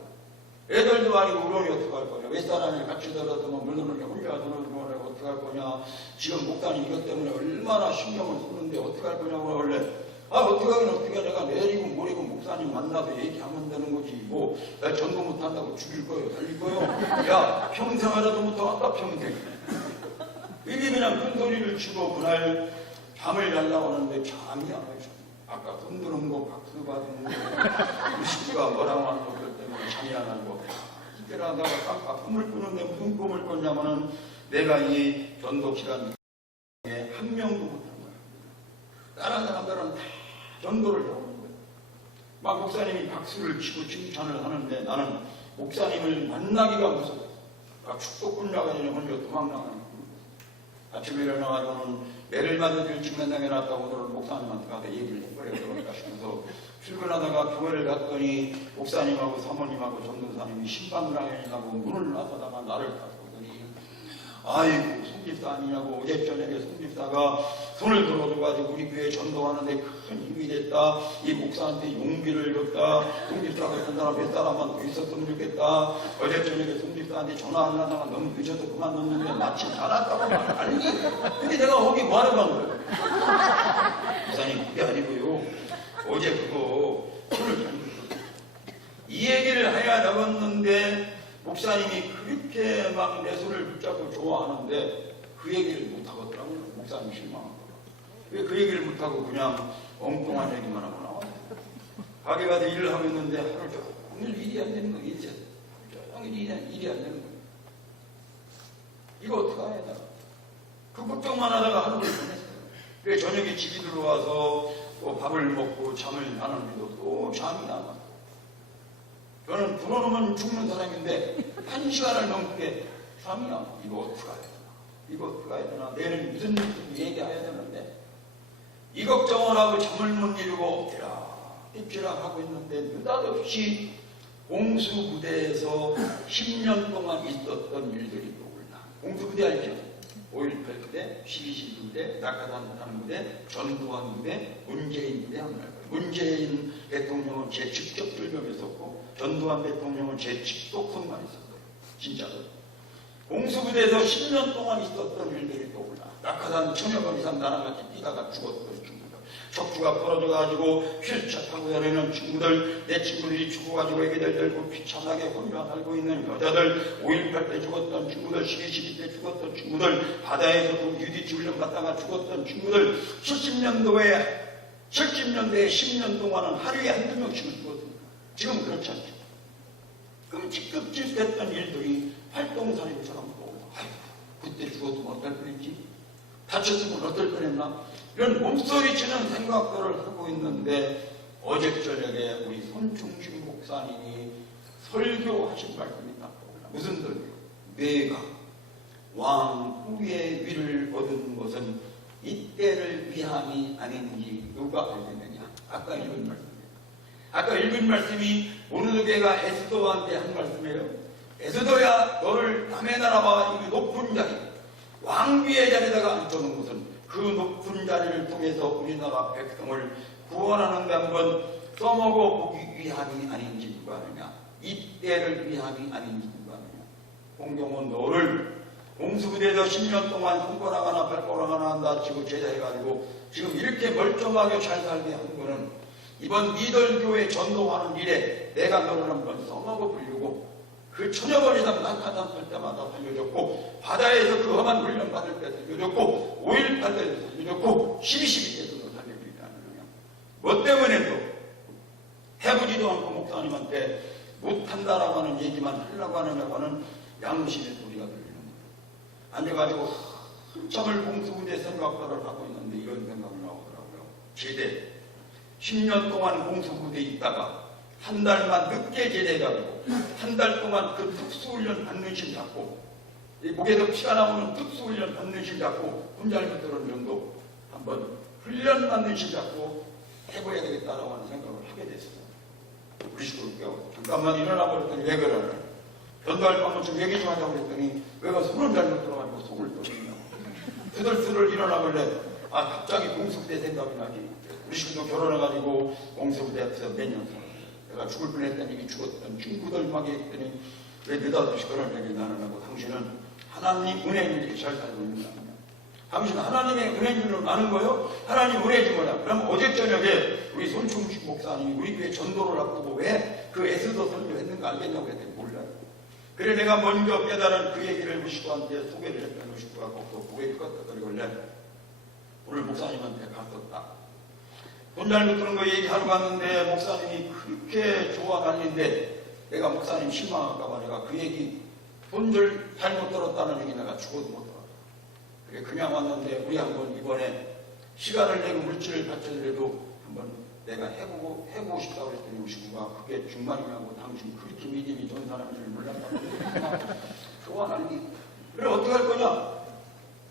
애들도 아니고 우렁이 어떻게 할 거냐. 윗사람이 같이 들어서 뭐 물건을 혼자 들어서 어떻게 할 거냐. 지금 목사님 이것 때문에 얼마나 신경을 쓰는데 어떻게 할 거냐고 원래. 어떻게 하긴 어떻게 내가 내리고 모리고 목사님 만나서 얘기하면 되는 거지. 뭐, 나 전도 못한다고 죽일 거예요, 살릴 거예요. 야, 평생 하나도 못하겠다, 평생. 이게 그냥 큰 소리를 치고 그날 잠을 자려고 하는데 잠이 안 와요. 아까 흔드는 거, 박수 받는 거, 그 식구가 뭐라고 하는 것들 때문에 잠이 안 와고. 이때라다가 깜빡 꿈을 꾸는데 무슨 꿈을 꿨냐면은 내가 이 전도 기간 중에 한 명도 못한 거야. 다른 사람들은 다 전도를 해오는 거예요. 막 목사님이 박수를 치고 칭찬을 하는데 나는 목사님을 만나기가 무서워. 축복꾼 나가지고 혼자 도망나가는 거예요. 아침에 일어나가지고는 매를 맞아줄 직면당에 났다고 오늘 목사님한테 가서 얘기를 해버려야 되겠다 싶어서 출근하다가 교회를 갔더니 목사님하고 사모님하고 전도사님이 신방랑이라고 문을 나서다가 나를 닦고더니 아이고 송집사 아니냐고 어제 저녁에 송집사가 손을 들어줘가지고 우리 교회 전도하는데 큰 힘이 됐다. 이 목사한테 용기를 줬다. 송집사가 이런 사람 몇 사람만 더 있었으면 좋겠다. 어제 저녁에 송집사한테 전화 안 하다가 너무 늦어서 그만뒀는데 마침 잘했다고 아니 근데 내가 거기 뭐하러 간 거예요? 목사님 그게 아니고요. 어제 그거 손을 잘못 이 얘기를 해야 나갔는데 목사님이 그렇게 막 내 손을 붙잡고 좋아하는데 그 얘기를 못하겠더라고요. 목사님 실망한 거예요. 왜 그 얘기를 못하고 그냥 엉뚱한 얘기만 하고 나와요. 가게 가서 일을 하고 있는데 하루 종일 일이 안 되는 거예요. 하루 종일 일이 안 되는 거예요. 이거 어떡해야 되나? 그 걱정만 하다가 하루를 보냈어요. 그래 저녁에 집에 들어와서 또 밥을 먹고 잠을 자는데도 또 잠이 나가. 저는 불어놓으면 죽는 사람인데 1시간을 넘게 잠이 나. 이거 어떡해야 되나? 이거 어떡해야 되나? 내일 무슨 일 얘기해야 되는데 이 걱정을 하고 잠을 못 이루고 엎치락 하고 있는데 느닷없이 공수부대에서 10년 동안 있었던 일들이 떠올라. 공수부대 알죠? 5.18 부대, 12.12 부대, 낙하산 부대, 전두환 부대, 문재인 부대 하는 거예요. 문재인 대통령은 제 직접 출범했었고 전두환 대통령은 제 직속 선만 있었어요. 진짜로. 공수부대에서 10년 동안 있었던 일들이 떠올라. 낙하산 1000여 번 이상 나랑 같이 뛰다가 죽었던 친구들. 척추가 부러져가지고 휠차 타고 다니는 친구들, 내 친구들이 죽어가지고 애기들 들고 비참하게 혼자 살고 있는 여자들, 5.18 때 죽었던 친구들, 12.12 때 죽었던 친구들, 바다에서도 UDT 훈련 받다가 죽었던 친구들, 70년대에 10년 동안은 하루에 한두 명씩은 죽었습니다. 지금 그렇지 않죠. 끔찍끔찍했던 일들이 활동사례처럼 또 그때 죽었으면 어떨 뻔했지? 다쳤으면 어떨 뻔했나? 이런 몸소리치는 생각들을 하고 있는데 어제 저녁에 우리 손충식 목사님이 설교하신 말씀이 딱 떠올라. 무슨 설교? 내가 왕 후의 위를 얻은 것은 이때를 위함이 아닌지 누가 알겠느냐? 아까 읽은 말씀이에요. 아까 읽은 말씀이 오누드개가 에스더한테 한 말씀이에요. 에스더야 너를 남의 나라와 이 높은 자리 왕비의 자리에다가 앉혀놓은 것은 그 높은 자리를 통해서 우리나라 백성을 구원하는 데 한번 써먹어 보기 위함이 아닌지 누가 아느냐? 이때를 위함이 아닌지 누가 아느냐? 공경은 너를 공수부대에서 10년 동안 손가락 하나 발가락 하나 한다 치고 제자해가지고 지금 이렇게 멀쩡하게 잘 살게 한 거는 이번 미들교회 전도하는 일에 내가 너를 한번 써먹어 보려고 그 1000여 번 이상 낙하산 탈 때마다 살려줬고 바다에서 그 험한 훈련 받을 때 살려줬고 5.18 때도 살려줬고 12.12 때도 살려주지 않느냐. 뭐 때문에도 해보지도 않고 목사님한테 못한다라고 하는 얘기만 하려고 하느냐고 하는 양심의 소리가 들리는 거예요. 앉아가지고 한참을 공수부대 생각들을 하고 있는데 이런 생각이 나오더라고요. 제대 10년 동안 공수부대에 있다가 한 달만 늦게 제대해가지고 한 달 동안 그 특수훈련 받는 실 잡고 이 목에서 피가 나오는 특수훈련 받는 실 잡고 훈장님 들은 정도 한번 훈련 받는 실 잡고 해봐야 되겠다라고 하는 생각을 하게 됐어요. 우리 식구를 잠깐만 일어나 버렸더니 왜 그러냐. 전도할 거면 좀 얘기 좀 하자고 그랬더니 왜가 손을 잘못 들어가지고 속을 떠느냐고. 스들스들 일어나 볼래. 갑자기 공수부대 생각이 나지. 우리 식구도 결혼해가지고 공수부대에서 몇 년 살았어요. 내가 죽을 뻔했더니 이미 죽었던 친구들 막 했더니 왜 느닷없이 그런 얘기를 나누냐고. 당신은 하나님 은혜를 이렇게 잘 살고 있는 거야. 당신은 하나님의 은혜를 아는 거요? 하나님 은혜지 뭐냐? 그럼 어제 저녁에 우리 손충식 목사님이 우리 교회 전도를 앞두고 왜 그 에스더 설교했는가 알겠냐고 했더니 몰라요. 그래 내가 먼저 깨달은 그 얘기를 우리 식구한테 소개를 했던 우리 식구가 또 고개를 껐다거리길래 오늘 목사님한테 갔었다. 돈 잘못 들은 거 얘기하러 갔는데 목사님이 그렇게 좋아 달린데 내가 목사님 실망할까봐 내가 그 얘기 돈을 잘못 들었다는 얘기 내가 죽어도 못 들었다. 그래 그냥 왔는데 우리 한번 이번에 시간을 내고 물질을 바쳐더라도 한번 내가 해보고 싶다고 했더니 우리 식구가 그게 중만이냐고 당신 그렇게 믿음이 좋은 사람인 줄 몰랐다고 그 좋아 난리. 그래 어떻게 할 거냐?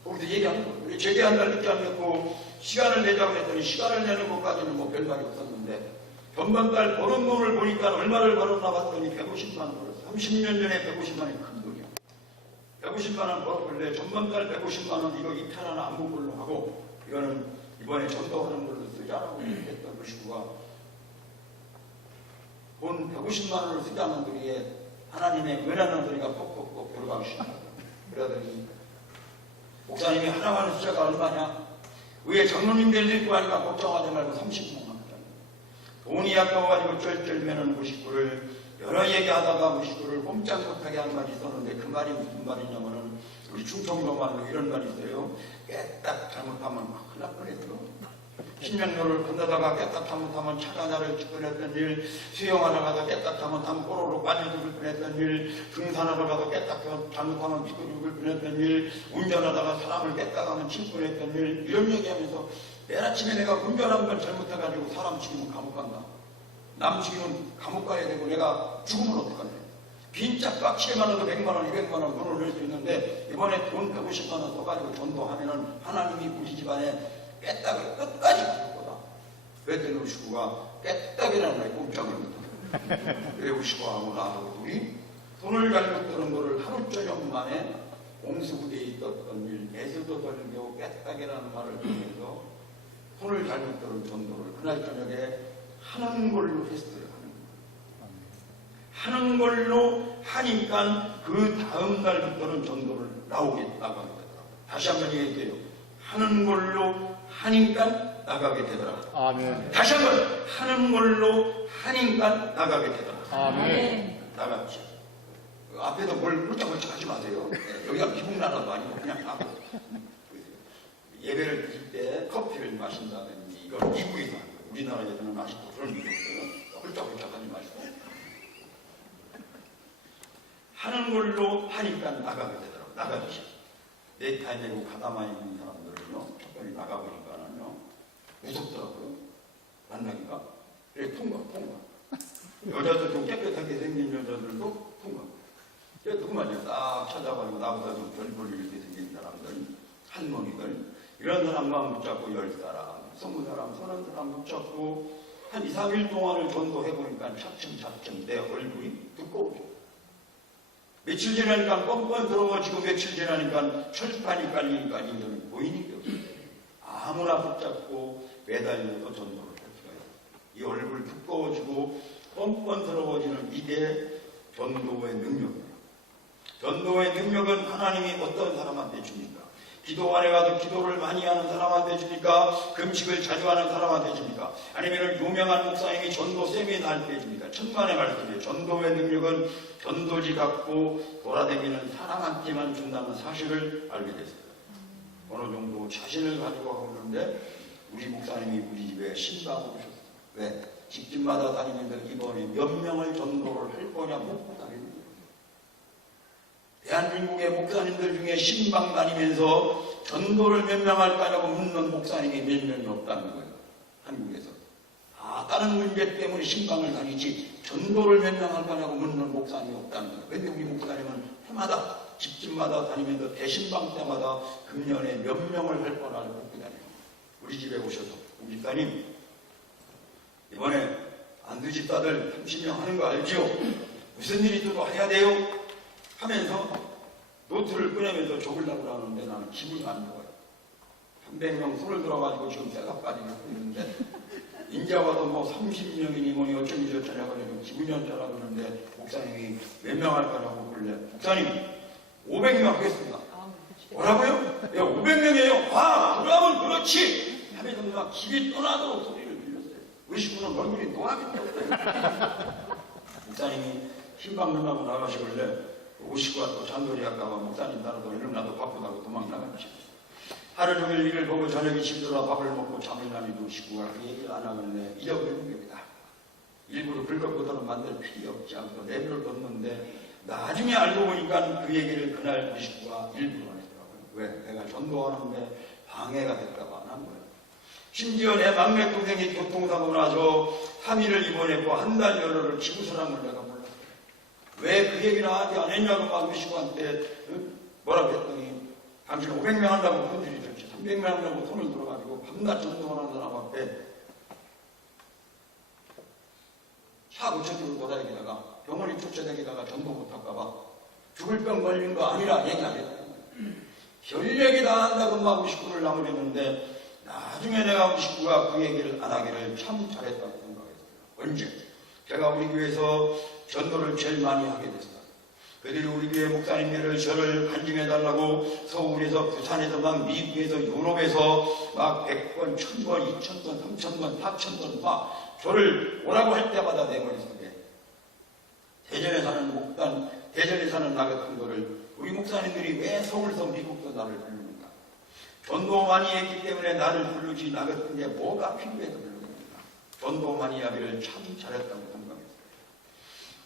거기서 얘기하는 거예요. 그래 제대한달 늦게 안 냈고 시간을 내자고 했더니 시간을 내는 것까지는 뭐 별말이 없었는데 전반달 버는 돈을 보니까 얼마를 벌었나 봤더니 150만 원 벌었어. 30년 전에 150만 원이 큰 돈이야. 150만 원 벌었길래 전반달 150만 원 이거 입찰 하나 안 본 걸로 하고 이거는 이번에 전도하는 걸로 쓰자라고 했던 그 식구가 돈 150만 원을 쓰자는 소리에 하나님의 은혜라는 소리가 퍽퍽퍽 들어가기 시작하더라고요. 그러더니 목사님이 하나만 숫자가 얼마냐? 왜 장로님들 읽고 하니까 걱정하지 말고 30만 원. 돈이 아까워가지고 쩔쩔매는 무식구를 여러 얘기하다가 무식구를 꼼짝 못하게 한 말이 있었는데 그 말이 무슨 말이냐면은 우리 충청도 말로 이런 말이 있어요. 깨딱 잘못하면 큰일 날 뻔했어. 신명로를 건너다가 깨딱 잘못하면 차가 나를 뻔했던 일, 수영하러 가서 깨딱 잘못하면 꼬로로 빠져 죽을 뻔했던 일, 등산하러 가서 깨딱 잘못하면 미끄러 죽을 뻔했던 일, 운전하다가 사람을 깨딱 하면 칠 뻔했던 일, 이런 얘기하면서 내일 아침에 내가 운전한 걸 잘못해가지고 사람 죽이면 감옥 간다. 남 죽이면 감옥 가야 되고 내가 죽으면 어떡하냐. 빈짝 박 7만 원도 100만 원, 200만 원 돈을 낼 수 있는데 이번에 돈 150만 원 써가지고 전도하면은 하나님이 우리 집안에 깨딱을 끝까지 가질 거다. 그랬더니 우리 식구가 깨딱이라는 말 꼼짝을 못하고 왜 우리 식구하고 나하고 둘이 돈을 잘못 드는 거를 하루 저녁 만에 옹수부대에 있었던 일, 예수도 설교 깨딱이라는 말을 통해서 손을 잘못 들은 전도를 그날 저녁에 하는 걸로 했어요. 하는 걸로 하니까 그 다음 날부터는 전도를 나가게 되더라고요. 다시 한번 얘기해요. 하는 걸로 하니까 나가게 되더라. 아멘. 다시 한번 하는 걸로 하니까 나가게 되더라. 아멘. 나갔지. 앞에서 뭘 꿀짝꿀짝 하지 마세요. 여기가 미국 나라도 아니고 그냥 나가. 예배를 드릴 때 커피를 마신다든지 이걸 미국에서 우리나라에서는 아직도 그런 일이 없어요. 꿀짝꿀짝 하지 마시고 하는 걸로 하니까 나가게 되더라고요. 나가지. 내 타임이고 가다만 있는 사람들은요, 특별히 나가보니까는요, 무섭더라고요. 만나기가. 그래, 통과. 여자들 좀 깨끗하게 생긴 여자들도 통과. 그래, 누구만요? 딱 찾아가지고 나보다 좀 별 볼 이렇게 생긴 사람들, 할머니들, 이런 사람만 붙잡고 10사람, 20사람, 30사람 붙잡고 한 2, 3일 동안을 전도해보니까 차츰차츰 내 얼굴이 두꺼워져. 며칠 지나니까 뻔뻔 들어가지고 며칠 지나니까 철판이 깔리니까 인연이 보이는 게 없어요. 아무나 붙잡고 매달려서 전도를 했어요. 이 얼굴 두꺼워지고 뻔뻔 들어가지는 이게 전도의 능력이에요. 전도의 능력은 하나님이 어떤 사람한테 줍니까? 기도 안에 가서 기도를 많이 하는 사람한테 줍니까? 금식을 자주 하는 사람한테 줍니까? 아니면 유명한 목사님이 전도 세미나를 때 줍니까? 천만의 말씀이에요. 전도의 능력은 전도지 갖고 돌아다니는 사람한테만 준다는 사실을 알게 됐어요. 어느 정도 자신을 가지고 하고 있는데 우리 목사님이 우리 집에 신방을 오셨어요. 왜? 집집마다 다니면서 이번에 몇 명을 전도를 할 거냐 묻고 다니는 거예요. 대한민국의 목사님들 중에 신방 다니면서 전도를 몇 명 할 거냐고 묻는 목사님이 몇 명이 없다는 거예요. 한국에서. 다른 문제 때문에 신방을 다니지 전도를 몇 명 할 거냐고 묻는 목사님이 없다는 거예요. 그런데 우리 목사님은 해마다 집집마다 다니면서 대신방 때마다 금년에 몇 명을 할 거냐고 묻고 다녀요. 우리 집에 오셔서 우리 집사님 이번에 안두 집사들 30명 하는 거 알지요? 무슨 일이 있어도 해야 돼요? 하면서 노트를 꺼내면서 적으려고 하는데 나는 기분이 안 좋아요. 300명 손을 들어가지고 지금 쇠갑까지 갖고 있는데 인제 와도 뭐 30명이니 뭐니 어쩌니 저쩌냐 그래도 기분이 안 좋아 그러는데 목사님이 몇 명 할 거라고 그러길래 목사님 500명 하겠습니다. 뭐라고요? 야 500명이에요. 그러면 그렇지 하면서 막 집이 떠나도록 소리를 들렸어요. 우리 식구는 얼굴이 노랗게 떴어요. 목사님이 신방 끝나고 나가시길래 오시고 또 잔소리 할까봐 목사님 따라서 이름 나도 바쁘다고 도망 나갔지. 하루 종일 일을 보고 저녁에 힘들어 밥을 먹고 잠을 많이 누시고 그 얘기를 안 하길래 잊어버리는 겁니다. 일부러 긁어보도록 만들 필요 없지 않고 내비를 뒀는데 나중에 알고 보니까 그 얘기를 그날 우리 식구가 일부러 안 했더라고요. 왜? 내가 전도하는데 방해가 될까봐 안 한 거예요. 심지어 내 막내 동생이 교통사고 나서 3일을 입원했고 한 달 열흘을 기부서랑을 내가 몰랐어요. 왜 그 얘기 나한테 안 했냐고 막 미식구한테 뭐라고 했더니 당신 500명 한다고 손들이 줬지 300명 한다고 손을 들어가지고 밤낮 전도하는 사람 앞에 차 고쳐주고 돌아다니다가 병원에 쫓아다니다가 전도 못할까봐 죽을 병 걸린 거 아니라 얘기하겠다. 별 얘기 다 한다고 막 우리 식구를 나무랬는데 나중에 내가 우리 식구가 그 얘기를 안 하기를 참 잘했다고 생각했어요. 언제? 제가 우리 교회에서 전도를 제일 많이 하게 됐어요. 그들이 우리 교회 목사님들을 저를 간증해달라고 서울에서 부산에서 막 미국에서 유럽에서 막 100번, 1000번, 2000번, 3000번, 4000번 막 저를 오라고 할 때마다 내 머릿속에 대전에 사는 목단, 대전에 사는 나 같은 거를 우리 목사님들이 왜 서울서 미국서 나를 부르는가? 전도 많이 했기 때문에 나를 부르지 나 같은 게 뭐가 필요해서 부르는가? 전도 많이 하기를 참 잘했다고 생각했어요.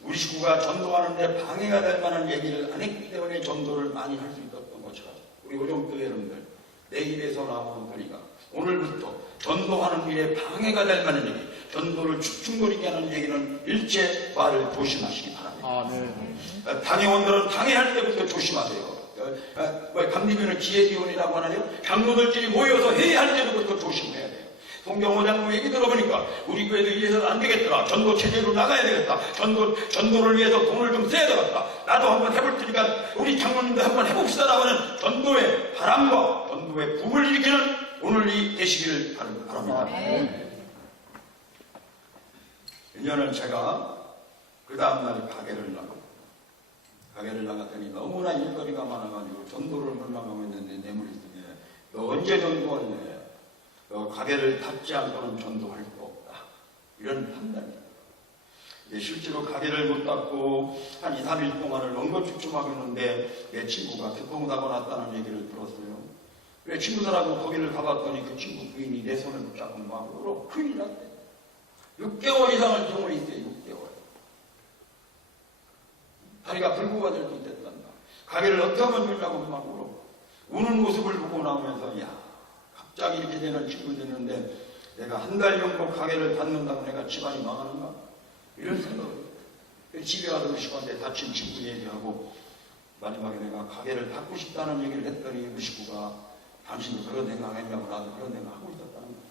우리 식구가 전도하는데 방해가 될 만한 얘기를 안 했기 때문에 전도를 많이 할 수 있었던 것처럼 우리 오정교회 여러분들 내 입에서 나오는 소리가 오늘부터 전도하는 일에 방해가 될 만한 얘기, 전도를 축축거리게 하는 얘기는 일체 말을 조심하시기 바랍니다. 아, 네. 당회원들은 당회할 때부터 조심하세요. 감리교는 지혜기원이라고 하나요? 장로들끼리 모여서 회의할 때부터 조심해야 돼요. 송경호 장로 얘기 들어보니까 우리 교회도 이래서는 안 되겠더라. 전도 체제로 나가야 되겠다. 전도를 위해서 돈을 좀 써야 되겠다. 나도 한번 해볼 테니까 우리 장로님도 한번 해봅시다라고 하는 전도의 바람과 전도의 붐을 일으키는 오늘이 되시기를 바랍니다. 인연은 제가 그 다음날 가게를 나갔더니 너무나 일거리가 많아가지고 전도를 하려고 했는데 내 머릿속에 너 언제 전도할래? 너 가게를 닫지 않고는 전도할 수 없다. 이런 판단이에요. 실제로 가게를 못 닫고 한 2, 3일 동안을 엉거주춤하고 있는데 내 친구가 교통사고 났다는 얘기를 들었어요. 그래 친구들하고 거기를 가봤더니 그 친구 부인이 내 손을 붙잡고 마음으로 큰일 났대. 6개월 이상을 병원에 있어요. 6개월. 다리가 불구가 될 수 있단다. 가게를 어떻게 하면 되냐고 마음으로 우는 모습을 보고 나오면서 야 갑자기 이렇게 되는 친구 됐는데 내가 한 달 정도 가게를 닫는다고 내가 집안이 망하는가? 이런 생각을 했어요. 집에 가서 우리 식구한테 다친 친구 얘기하고 마지막에 내가 가게를 닫고 싶다는 얘기를 했더니 우리 식구가 당신도 그런 생각했냐고 나도 그런 생각하고 있었다는 거야.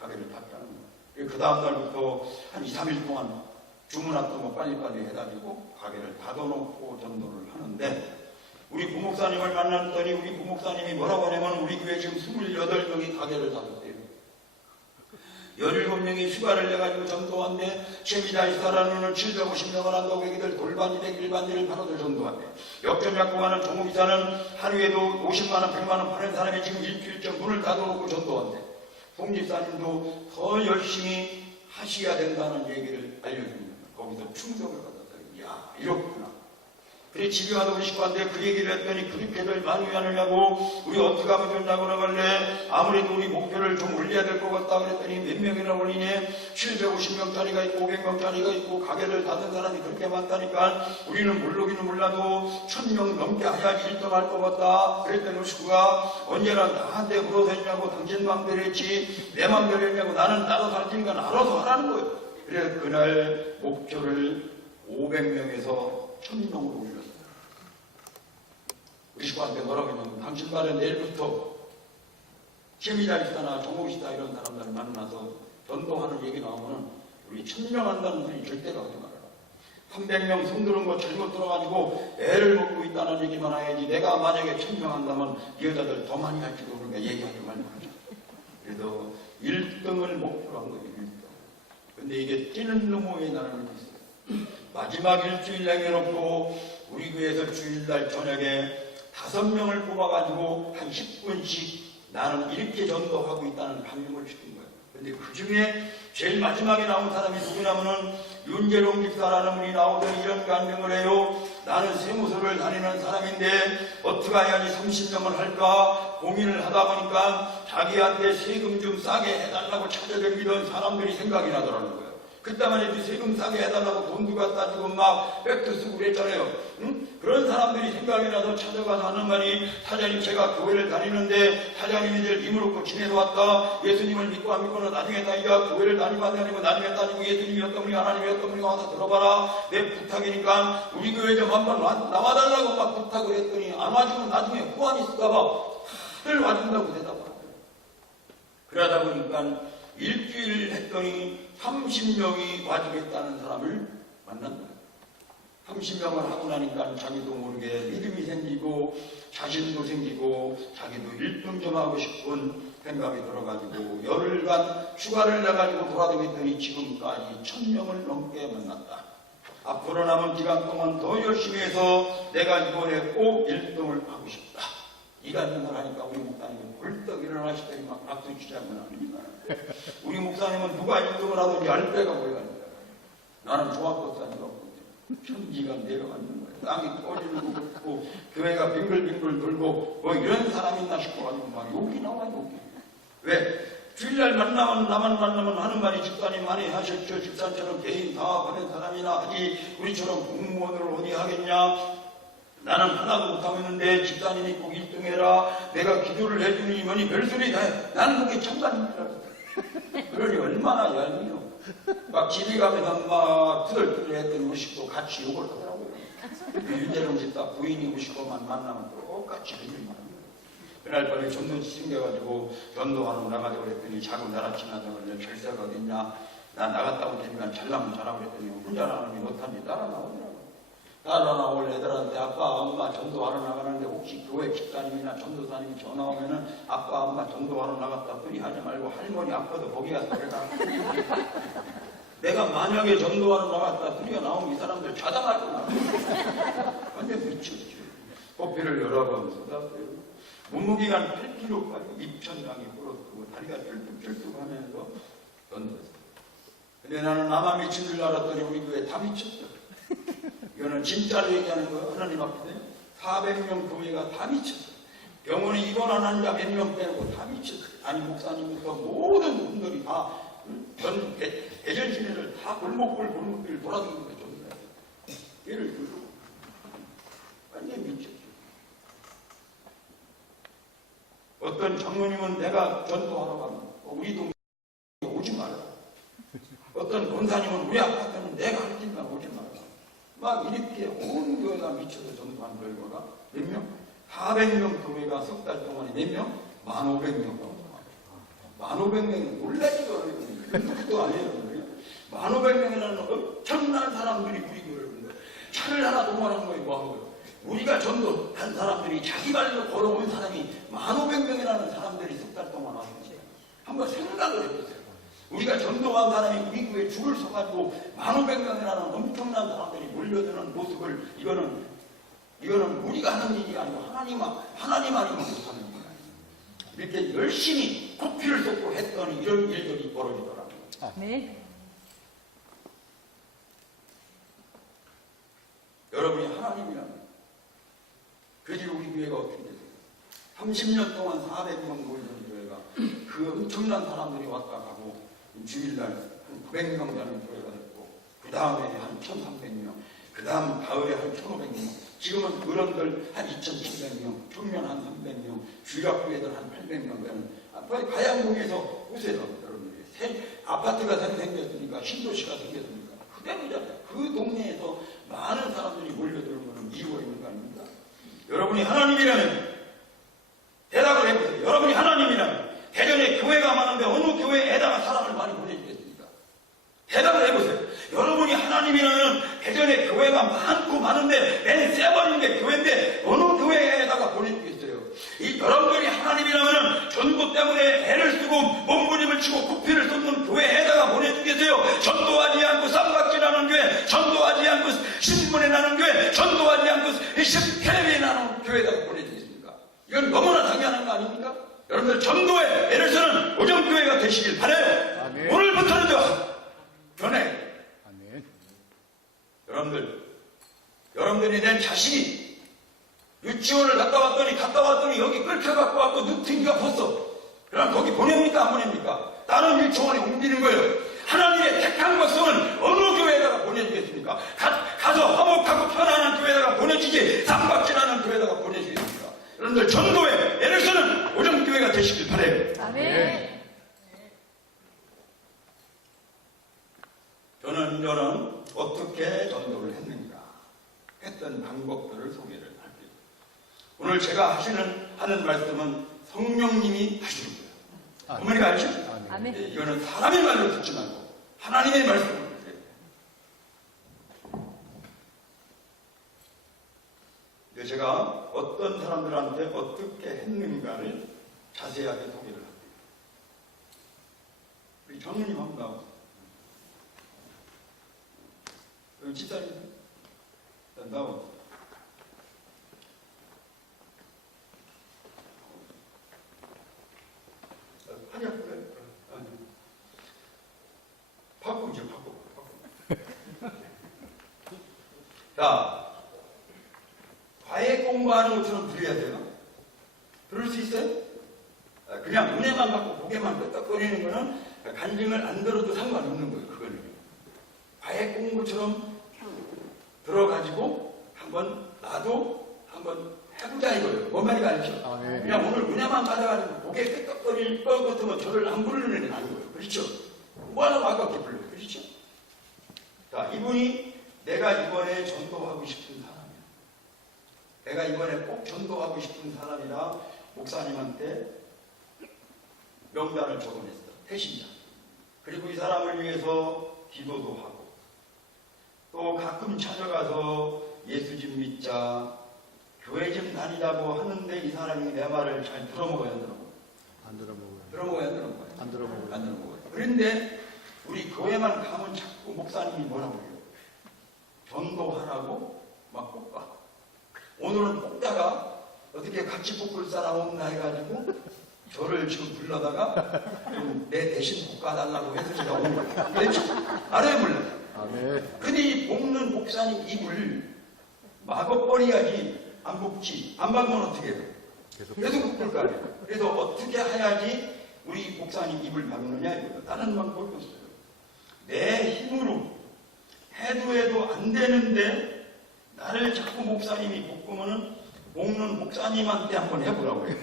가게를 닫자는 거야. 그 다음 날부터 한 2, 3일 동안 주문 같은 거 빨리빨리 해가지고 가게를 닫아놓고 전도를 하는데 우리 부목사님을 만났더니 우리 부목사님이 뭐라고 하냐면 우리 교회 지금 28명이 가게를 닫았대요. 17명이 휴가를 내가지고 전도한데 최미자이사라는 750명을 한다고 얘기들 돌반지백 일반지를 바로들 전도한대. 역전 약국하는 종업이사는 하루에도 50만원 100만원 파는 사람이 지금 일주일째 문을 닫아놓고 전도한대. 송집사님도 더 열심히 하셔야 된다는 얘기를 알려줍니다. 거기서 충성을 받았어요. 야 이렇구나. 그래 집에 가서 우리 식구한테 그 얘기를 했더니 그렇게들 많이 하느냐고 우리 어떻게 하면 된다고 그러길래 아무래도 우리 목표를 좀 올려야 될 것 같다 그랬더니 몇 명이나 올리니 750명짜리가 있고 500명짜리가 있고 가게를 닫은 사람이 그렇게 많다니까 우리는 모르기는 몰라도 1000명 넘게 해야지 1등 할 것 같다. 그랬더니 우리 식구가 언제나 나한테 물어서 했냐고 당신 마음대로 했지 내 마음대로 했냐고 나는 알아서 할 테니까 알아서 하라는 거예요. 그래 그날 목표를 500명에서 1000명으로 올렸어요. 우리 식구한테 뭐라고 했냐면 당신 말에 내일부터 최미자리스타나 종옥시다 이런 사람들 만나서 전도하는 얘기 나오면 우리 1000명 한다는 소리 절대로 하지 말아라. 300명 손드는 거 잘못 들어가지고 애를 먹고 있다는 얘기만 해야지 내가 만약에 1000명 한다면 이 여자들 더 많이 할지도 모르니까 얘기하지 말고 하자. 그래서 1등을 목표로 한 거예요. 1등. 근데 이게 뛰는 놈의 나라는 있어요. 마지막 일주일 남겨놓고 우리 교회에서 주일날 저녁에 5명을 뽑아가지고 한 10분씩 나는 이렇게 전도하고 있다는 강령을 시킨 거예요. 근데 그 중에 제일 마지막에 나온 사람이 누구냐면은 윤재룡 집사라는 분이 나오더니 이런 강령을 해요. 나는 세무서를 다니는 사람인데 어떻게 해야지 30명을 할까 고민을 하다 보니까 자기한테 세금 좀 싸게 해달라고 찾아다니던 사람들이 생각이 나더라는 거예요. 그때만 해도 세금 싸게 해달라고 돈 누가 따지고 막 백도 쓰고 그랬잖아요. 응? 그런 사람들이 생각이 나서 찾아가서 하는 말이, 사장님 제가 교회를 다니는데 사장님이 늘 힘을 얻고 지내서 왔다. 예수님을 믿고 안 믿고는 나중에 다니가 교회를 다니고 안 다니고 나중에 다니고 예수님이 어떤 분이 하나님이 어떤 분이 와서 들어봐라. 내 부탁이니까 우리 교회 좀 한번 나와달라고 막 부탁을 했더니 안 와주면 나중에 후환이 있을까봐 다들 와준다고 대답하더라고요. 그러다 보니까 일주일 했더니 30명이 와주겠다는 사람을 만난다. 30명을 하고 나니까 자기도 모르게 믿음이 생기고 자신도 생기고 자기도 1등 좀 하고 싶은 생각이 들어가지고 열흘간 휴가를 내가지고 돌아다녔더니 지금까지 1000명을 넘게 만났다. 앞으로 남은 기간 동안 더 열심히 해서 내가 이번에 꼭 1등을 하고 싶다. 이가 있는 걸 하니까 우리 목사님은 벌떡 일어나시더니 막 박수 치자면 합니다. 우리 목사님은 누가 1등을 하든지 10배가 모여갑니다. 나는 종합법사님이라고 천지가 내려가는 거예요. 땅이 꺼지는 거 같고 교회가 빙글빙글 돌고 뭐 이런 사람 있나 싶어가지고 막 욕이 나와 욕이. 왜? 주일날 만나면 나만 만나면 하는 말이 집사님 많이 하셨죠. 집사님처럼 개인 사업하는 사람이나 하지 우리처럼 공무원을 어디 하겠냐. 나는 하나도 못하고 있는데 집사님이 꼭 1등 해라. 내가 기도를 해주니 뭐니 별소리 다 해. 나는 그게 참관입니다. 그러니 얼마나 얄미워. 막 집에 가면 막 투덜투덜 했더니 우식도 같이 욕을 하더라고요. 윤재룡 집사 부인이 우식도만 만나면 똑같이 그걸 말합니다. 그날 밤에 전도 생겨가지고 전도하러 나가자고 그랬더니 자꾸 나라 지나자고 절세가 어딨냐. 나 나갔다 올 테니까 잘나면 잘하고 그랬더니 혼자 나가는 게 못하니 따라 나오더라고요. 따라 나올 애들한테 아빠 엄마 전도하러 나가는데 혹시 교회 집사님이나 전도사님이 전화 오면은 아빠 엄마 전도하러 나갔다 소리 하지 말고 할머니 아빠도 거기 가서 그래라. 내가 만약에 전도하러 나갔다 소리가 나오면 이 사람들 자당하고 나가. 완전 미쳤죠. 코피를 여러 번 쏟았어요. 몸무게가 8kg까지 입천장이 부러뜨고 다리가 쫄뚝쫄뚝 하면서 던졌어요. 근데 나는 나만 미친 줄 알았더니 우리 교회 다 미쳤어. 이거는 진짜로 얘기하는 거예요. 하나님 앞에 400명 교회가 다 미쳤어요. 병원에 입원한 환자 몇 명 빼고 다 미쳤어요. 아니 목사님부터 모든 분들이 다 전 대전시내를 다 골목길 돌아다니는 거죠. 예를 들어 완전 미쳤죠. 어떤 장로님은 내가 전도하러 가면 우리 동네에 오지 말라. 어떤 권사님은 우리 아파트는 내가 할 테니까 오지 말라. 막 이렇게 온 교회가 미쳐서 전도한 결과가 몇 명? 400명 교회가 석 달 동안에 몇 명? 1500명. 1500명이 놀라지도 않아요. 그것도 아니에요. 1500명이라는 엄청난 사람들이 우리 교회를 온 거예요. 차를 하나 동원한 거예요. 뭐 한 거예요. 우리가 전도한 사람들이 자기 발로 걸어온 사람이 1500명이라는 사람들이 석 달 동안 왔어요. 한번 생각을 해보세요. 우리가 전도한 사람이 우리 교회에 줄을 서가지고 1500명이라는 엄청난 사람들이 몰려드는 모습을 이거는 우리가 하는 일이 아니고 하나님만이 못하는 일이에요. 이렇게 열심히 코피를 쏟고 했더니 이런 일들이 벌어지더라고요. 네. 여러분이 하나님이라면 그 뒤로 우리 교회가 어떻게 됐어요? 30년 동안 400명 모이는 교회가 그 엄청난 사람들이 왔다 가고 주일날 한 900명 되는 교회가 됐고 그 다음에 한 1300명 그 다음 가을에 한 1500명 지금은 어른들 한 2700명 청년 한 300명 주일학교애들 한 800명 되는 가양동에서 보세요. 여러분들이 새 아파트가 생겼으니까 신도시가 생겼으니까 그대로잖아요. 그 동네에서 많은 사람들이 몰려드는 것은 이유가 있는 거 아닙니까? 여러분이 하나님이라면 대답을 해보세요. 여러분이 하나님이라면 대전에 교회가 많은데 어느 교회에다가 사람을 많이 보내주겠습니까? 대답을 해보세요. 여러분이 하나님이라면 대전에 교회가 많은데 맨 세버린 게 교회인데 어느 교회에다가 보내주겠어요? 여러분들이 하나님이라면 전도 때문에 애를 쓰고 몸부림을 치고 구피를 쏟는 교회에다가 보내주겠어요? 전도하지 않고 쌈박질하는 교회, 전도하지 않고 신문에 나는 교회, 전도하지 않고 텔레비에 나는 교회에다가 보내주겠습니까? 이건 너무나 당연한 거 아닙니까? 여러분들 전도에 애를 쓰는 오정교회가 되시길 바라요. 아멘. 오늘부터는 변해. 아멘. 여러분들이 낸 자식이 유치원을 갔다 왔더니 여기 끌켜갖고 왔고 눈탱이가 벗어. 그럼 거기 보냅니까 안 보냅니까? 다른 유치원에 옮기는 거예요. 하나님의 택한 것은 어느 교회에다가 보내주겠습니까? 가서 화목하고 편안한 교회에다가 보내주지 쌈박질하는 교회에다가 보내주겠습니까? 여러분들 전도에 애를 쓰는 오정교회가 되시길 바라요. 아멘. 저는 어떻게 전도를 했는가 했던 방법들을 소개를 할게요. 오늘 제가 하는 말씀은 성령님이 하시는 거예요. 어머니가 알죠? 아멘. 네, 이거는 사람의 말로 듣지 말고 하나님의 말씀을 들으세요. 제가 어떤 사람들한테 어떻게 했는가를 자세하게 소개를 할게요. 우리 장로님 한번 나오세요. 여기 집사님 나오세요. 바꾸죠. 자, 과외 공부하는 것처럼 들려야 돼요. 들을 수 있어요? 그냥 은혜만 받고 고개만 끄덕거리는 거는 간증을 안 들어도 상관없는 거예요. 그거는 과외 공부처럼 들어가지고 나도 한번 해보자 이거예요. 뭔 말인지 알죠? 그냥 오늘 은혜만 받아가지고 고개 끄덕거릴 것 같으면 저를 안 부르는 게 아닌 거예요. 그렇죠? 뭐하러 아깝게 불러요. 그렇죠? 자, 이분이 내가 이번에 전도하고 싶은 사람이야. 내가 이번에 꼭 전도하고 싶은 사람이라 목사님한테 명단을 적어냈어. 태신자. 그리고 이 사람을 위해서 기도도 하고 또 가끔 찾아가서 예수집 믿자, 교회 좀 다니자고 하는데 이 사람이 내 말을 잘 들어먹어야 안 들어먹어요? 안 들어먹어요. 들어먹어야 안 들어먹어요? 안 들어먹어요. 안 들어먹어요. 그런데 우리 교회만 가면 자꾸 목사님이 뭐라고 해요? 전도하라고 막 볶아. 오늘은 볶다가 어떻게 같이 볶을 사람 없나 해가지고 저를 지금 불러다가 좀 내 대신 볶아달라고 해서 제가 온 거예요. 그렇죠? 알아요, 몰라요? 아멘. 근데 이 볶는 목사님 입을 막아버려야지 안 볶지. 안 막으면 어떻게 해요? 계속 볶을 거 아니에요. 그래서 어떻게 해야지 우리 목사님 입을 막느냐 이거예요. 다른 방법이 없어요. 내 힘으로 해도 안 되는데 나를 자꾸 목사님이 볶으면은 볶는 목사님한테 한번 해보라고 해요.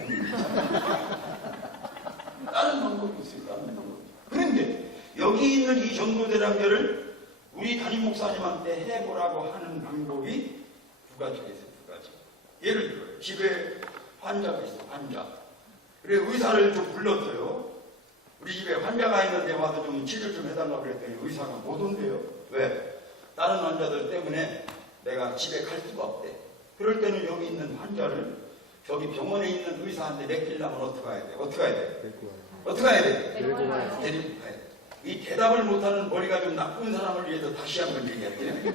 다른 방법이 없어요. 다른 방법. 그런데 여기 있는 이 전도대장들을 우리 담임 목사님한테 해보라고 하는 방법이 두 가지가 있어요. 두 가지. 예를 들어요. 집에 환자가 있어. 환자. 그래 의사를 좀 불렀어요. 우리 집에 환자가 있는데 와서 좀 치료 좀 해달라고 그랬더니 의사가 못 온대요. 왜? 다른 환자들 때문에 내가 집에 갈 수가 없대. 그럴 때는 여기 있는 환자를 저기 병원에 있는 의사한테 맡기려면 어떻게 해야 돼? 어떻게 해야 돼? 어떻게 해야 돼? 데리고 가요. 데리고 가야 돼. 이 대답을 못하는 머리가 좀 나쁜 사람을 위해서 다시 한번 얘기할게요.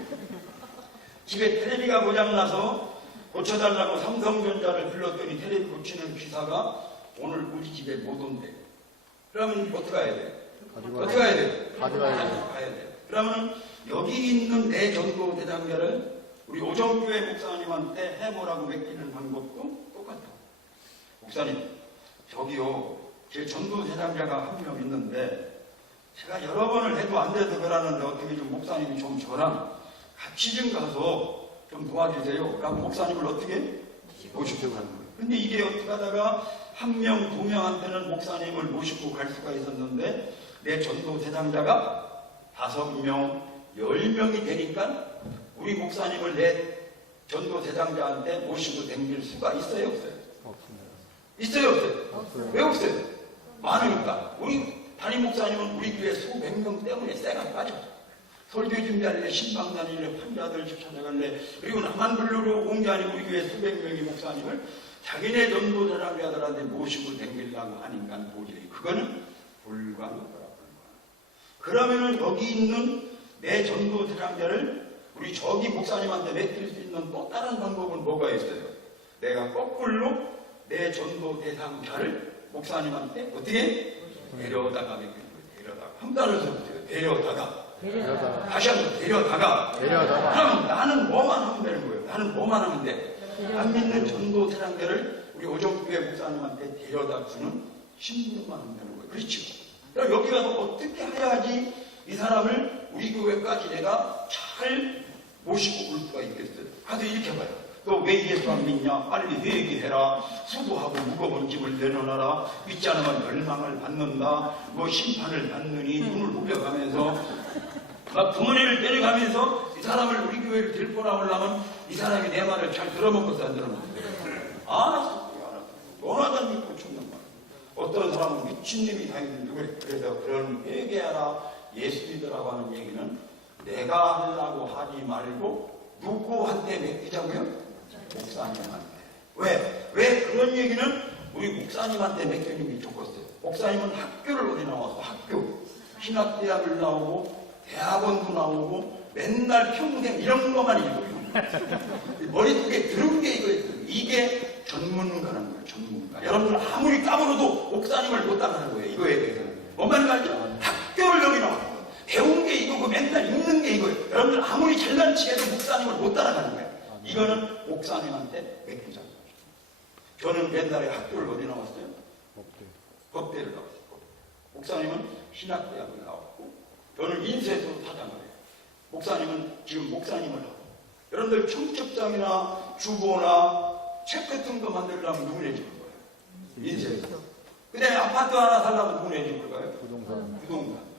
집에 텔레비가 고장나서 고쳐달라고 삼성전자를 불렀더니 텔레비 고치는 기사가 오늘 우리 집에 못 온대. 그러면 어떻게 해야 돼? 어떻게 해야 돼? 가져가야 돼. 그러면 여기 있는 내 전도 대장자를 우리 오정교회 목사님한테 해보라고 맡기는 방법도 똑같아. 목사님, 저기요, 제 전도 대장자가 한 명 있는데 제가 여러 번을 해도 안 돼서 그러는데 어떻게 좀 목사님이 좀 저랑 같이 좀 가서 좀 도와주세요. 그럼 목사님을 어떻게? 모시고 가는 거예요. 근데 이게 어떻게 하다가 한 명, 두 명한테는 목사님을 모시고 갈 수가 있었는데 내 전도 대장자가 5명, 10명이 되니까 우리 목사님을 내 전도 대장자한테 모시고 댕길 수가 있어요, 없어요? 없습니다. 있어요, 없어요? 없어요. 왜 없어요? 많으니까. 우리 담임 목사님은 우리 교회 수백 명 때문에 쎄가 빠져. 설교 준비할래, 신방 다닐래, 환자들 찾아갈래, 그리고 나만 부르러 온 게 아니고 우리 교회 수백 명의 목사님을 자기네 전도 대장자들한테 모시고 댕기려고 하니까 도저히 그거는 불가능하더라, 불가능. 그러면은 여기 있는 내 전도 대장자를 우리 저기 목사님한테 맡길 수 있는 또 다른 방법은 뭐가 있어요? 내가 거꾸로 내 전도 대상자를 목사님한테 어떻게? 데려다가 맡기는 거예요. 데려다가. 한 단어를 써보세요. 데려다가. 다시 한번 데려다가. 그럼 나는 뭐만 하면 되는 거예요. 나는 뭐만 하면 돼. 안 믿는 전도 대상자를 우리 오정교회 목사님한테 데려다 주는 신분만 하면 되는 거예요. 그렇죠? 그럼 여기 가서 어떻게 해야지 이 사람을 우리 교회까지 내가 잘 모시고 올 수가 있겠어요? 가서 이렇게 봐요. 너 왜 예수 안 믿냐? 빨리 회개해라. 수고하고 무거운 짐을 내려놔라. 믿지 않으면 멸망을 받는다. 뭐 심판을 받느니 눈을 높여가면서 막 부모님을 때려가면서 이 사람을 우리 교회를 데리고 나오려면 이 사람이 내 말을 잘 들어먹겠어 안 들어먹겠어? 알았어. 너나도 안 믿고 죽는 거야. 어떤 사람은 미친놈이 다 있는 거예요. 그래서 그런 회개하라 예수 믿으라고 하는 얘기는 내가 하려고 하지 말고 누구한테 맡기자고요? 목사님한테. 왜 그런 얘기는 우리 목사님한테 맡기는 게 좋겠어요? 목사님은 학교를 어디 나와서 학교 신학대학을 나오고 대학원도 나오고 맨날 평생 이런 것만 읽어요. 머릿속에 들은 게 이거예요. 이게 전문가라는 거예요. 전문가. 여러분들 아무리 까불어도 목사님을 못 따라하는 거예요. 이거에 대해서는. 뭔 말인지 알죠? 학교를 여기 나왔고 배운 게 이거고 맨날 읽는 게 이거예요. 여러분들 아무리 잘난 치해도 목사님을 못 따라가는 거예요. 이거는 목사님한테 맡기자. 저는 옛날에 학교를 어디 나왔어요? 법대를 나왔어요. 목사님은 신학대학을 나왔고 저는 인쇄소 사장을 해요. 목사님은 지금 목사님을 하고 여러분들 청첩장이나 주보나 책 같은 거 만들려면 누구 내주는 거예요? 인쇄소. 그 다음에 아파트 하나 살려면 누구 내주는 거예요? 부동산.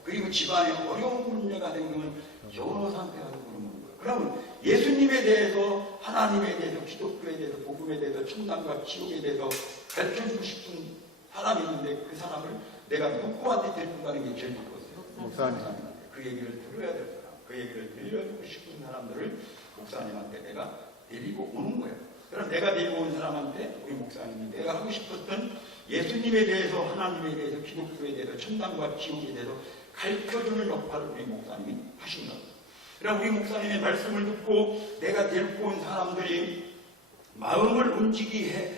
그리고 집안에 어려운 문제가 생기면 변호사한테 가서 그러는 거예요. 그러면 예수님에 대해서 하나님에 대해서 기독교에 대해서 복음에 대해서 천당과 지옥에 대해서 가르쳐주고 싶은 사람이 있는데 그 사람을 내가 누구한테 데리고 가는 게 제일 좋겠어요? 목사님한테. 그 얘기를 들어야 될 사람, 그 얘기를 들려주고 싶은 사람들을 목사님한테 내가 데리고 오는 거예요. 그럼 내가 데리고 온 사람한테 우리 목사님이 내가 하고 싶었던 예수님에 대해서 하나님에 대해서 기독교에 대해서 천당과 지옥에 대해서 가르쳐주는 역할을 우리 목사님이 하신 거예요. 그럼 우리 목사님의 말씀을 듣고 내가 데리고 온 사람들이 마음을 움직이게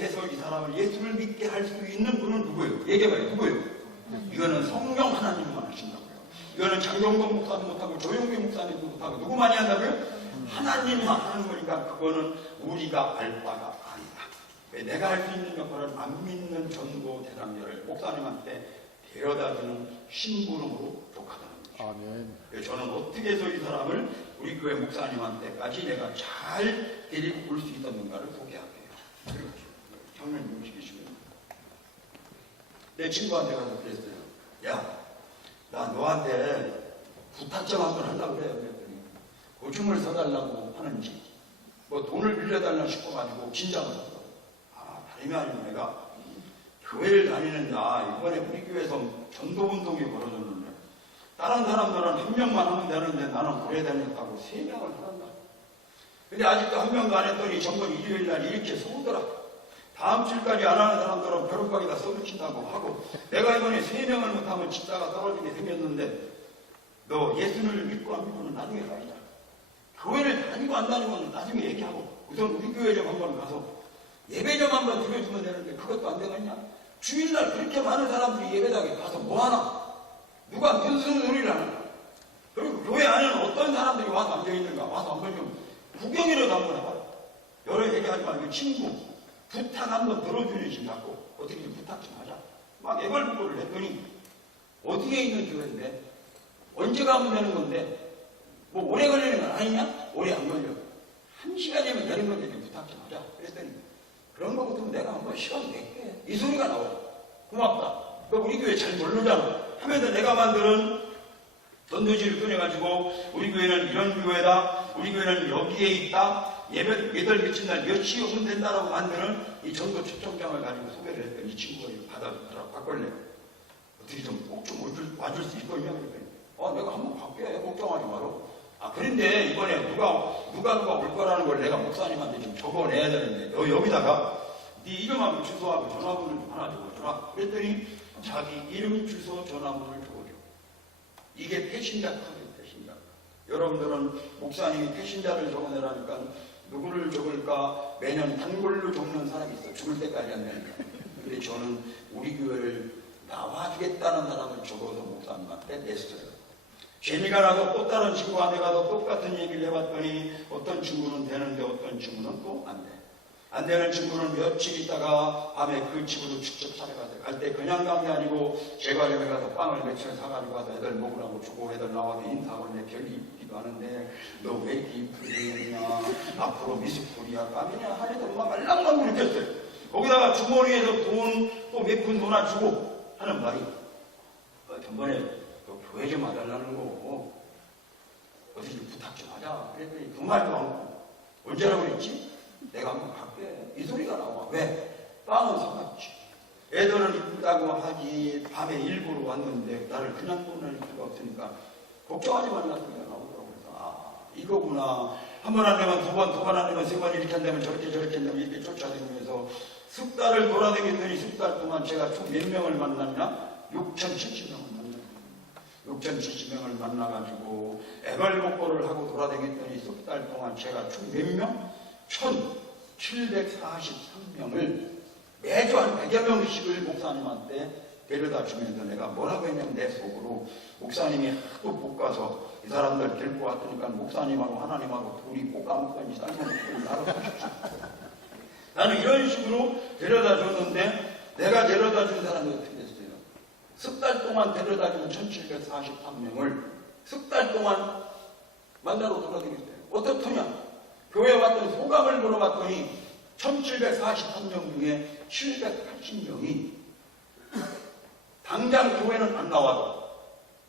해서 이 사람을 예수를 믿게 할 수 있는 분은 누구예요? 얘기해봐요. 누구예요? 이거는 성령 하나님만 하신다고요. 이거는 장경건 목사도 못하고 조용기 목사님도 못하고 누구만이 한다고요? 하나님만 하는 거니까 그거는 우리가 알 바가 아니다. 내가 할 수 있는 역할은 안 믿는 전도 대담녀를 목사님한테 데려다주는 심부름으로 족하다는 거죠. 아멘. 저는 어떻게 해서 이 사람을 우리 교회 목사님한테까지 내가 잘 데리고 올 수 있었는가를 소개할게요. 그리고 형님 움직이시면 내 친구한테 가서 그랬어요. 야, 나 너한테 부탁 좀 한번 하려고 그래요. 그랬더니 고중을 서달라고 하는지 뭐 돈을 빌려달라고 싶어가지고 긴장을 했어. 다름이 아니고 내가 교회를 다니는 나 이번에 우리 교회에서 전도운동이 벌어졌는데 다른 사람들은 한 명만 하면 되는데 나는 오래 다녔다고 3명을 한다. 근데 아직도 한 명도 안 했더니 전번 일요일날 이렇게 쏘더라. 다음 주까지 안 하는 사람들은 벼룩박에다 써붙인다고 하고 내가 이번에 3명을 못하면 집사가 떨어지게 생겼는데 너 예수를 믿고 안 믿고는 나중에 가자. 교회를 다니고 안 다니고는 나중에 얘기하고 우선 우리 교회 좀 한번 가서 예배 좀 한번 드려주면 되는데 그것도 안 되겠냐? 주일날 그렇게 많은 사람들이 예배당에 가서 뭐하나? 누가 무슨 소리를 하는가? 그리고 교회 안에는 어떤 사람들이 와서 앉아있는가? 와서 한번 좀 구경이라도 한번 해봐요. 여러 얘기하지 말고 친구 부탁 한번 들어주는 심 갖고 어떻게 좀 부탁 좀 하자. 막 애걸복걸을 했더니 어디에 있는 교회인데 언제 가면 되는 건데 뭐 오래 걸리는 건 아니냐? 오래 안 걸려. 1시간이면 되는 건데 좀 부탁 좀 하자. 그랬더니 그런 거 같으면 내가 한번 시간 낼게. 이 소리가 나와. 고맙다. 너 우리 교회 잘 모르잖아. 하면서 내가 만드는 전도지를 꺼내가지고 우리 교회는 이런 교회다. 우리 교회는 여기에 있다. 예배 며칠 날 몇 시 오면 된다라고 만드는 이 전도 초청장을 가지고 소개를 했더니 이 친구가 이거 받아주더라고. 바꿀래. 어떻게 좀 꼭 좀 와줄 수 있거냐. 그랬더니 내가 한번 갈게. 걱정하지 마라. 그런데 이번에 누가 올 거라는 걸 내가 목사님한테 좀 적어내야 되는데 너 여기다가 네 이름하고 주소하고 전화번호를 좀 하나 적어줘라. 그랬더니 자기 이름, 주소, 전화번호를 적어줘. 이게 패신자 카드예요. 패신자. 여러분들은 목사님이 패신자를 적어내라니까 누구를 적을까 매년 단골로 적는 사람이 있어. 죽을 때까지 안 되니까. 근데 저는 우리 교회를 나와주겠다는 사람을 적어서 목사님한테 냈어요. 재미가 나서 또 다른 친구한테 가서 똑같은 얘기를 해봤더니 어떤 친구는 되는데 어떤 친구는 또 안 돼. 안 되는 친구는 며칠 있다가 밤에 그 집으로 직접 찾아가서 갈 때 그냥 간 게 아니고 제과점에 가서 빵을 며칠 사가지고 와서 애들 먹으라고 주고 애들 나와서 인사하고 내 별이 있기도 하는데 너 왜 이렇게 이쁘게 했냐, 앞으로 미스코리아 까미냐 하니까 막 말랑말랑 느꼈어요. 거기다가 주머니에서 돈 또 몇 푼 하나 주고 하는 말이 전번에 너 교회 좀 와달라는 거 어디 좀 부탁 좀 하자. 그랬더니 그 말도 않고 언제라고 그랬지? 내가 한번 갈게. 이 소리가 나와. 왜? 빵은 사갔지. 애들은 이쁘다고 하지. 밤에 일부러 왔는데 나를 그냥 보낼 수가 없으니까 걱정하지 말라 소리가 나오더라고. 그래서 이거구나. 한 번 안 되면 두 번 안 되면 세 번 이렇게 안 되면 저렇게 한다면 이렇게 쫓아다니면서 석 달을 돌아다녔더니 석 달 동안 제가 총 몇 명을 만났냐? 6,070명을 만났어요. 6,070명을 만나가지고 애걸복걸을 하고 돌아다녔더니 석 달 동안 제가 총 몇 명? 1,743명을 매주 한 100여 명씩을 목사님한테 데려다 주면서 내가 뭐라고 했냐면 내 속으로 목사님이 하도 못 가서 이 사람들 데리고 왔으니까 목사님하고 하나님하고 둘이 볶아먹든지 삶아먹고 나로 하십시오. 나는 이런 식으로 데려다 줬는데 내가 데려다 준 사람이 어떻게 됐어요? 석 달 동안 데려다 준 1,743명을 석 달 동안 만나러 돌아다녔어요. 어떻더냐? 교회 왔더니 소감을 물어봤더니 1,743명 중에 780명이 당장 교회는 안 나와도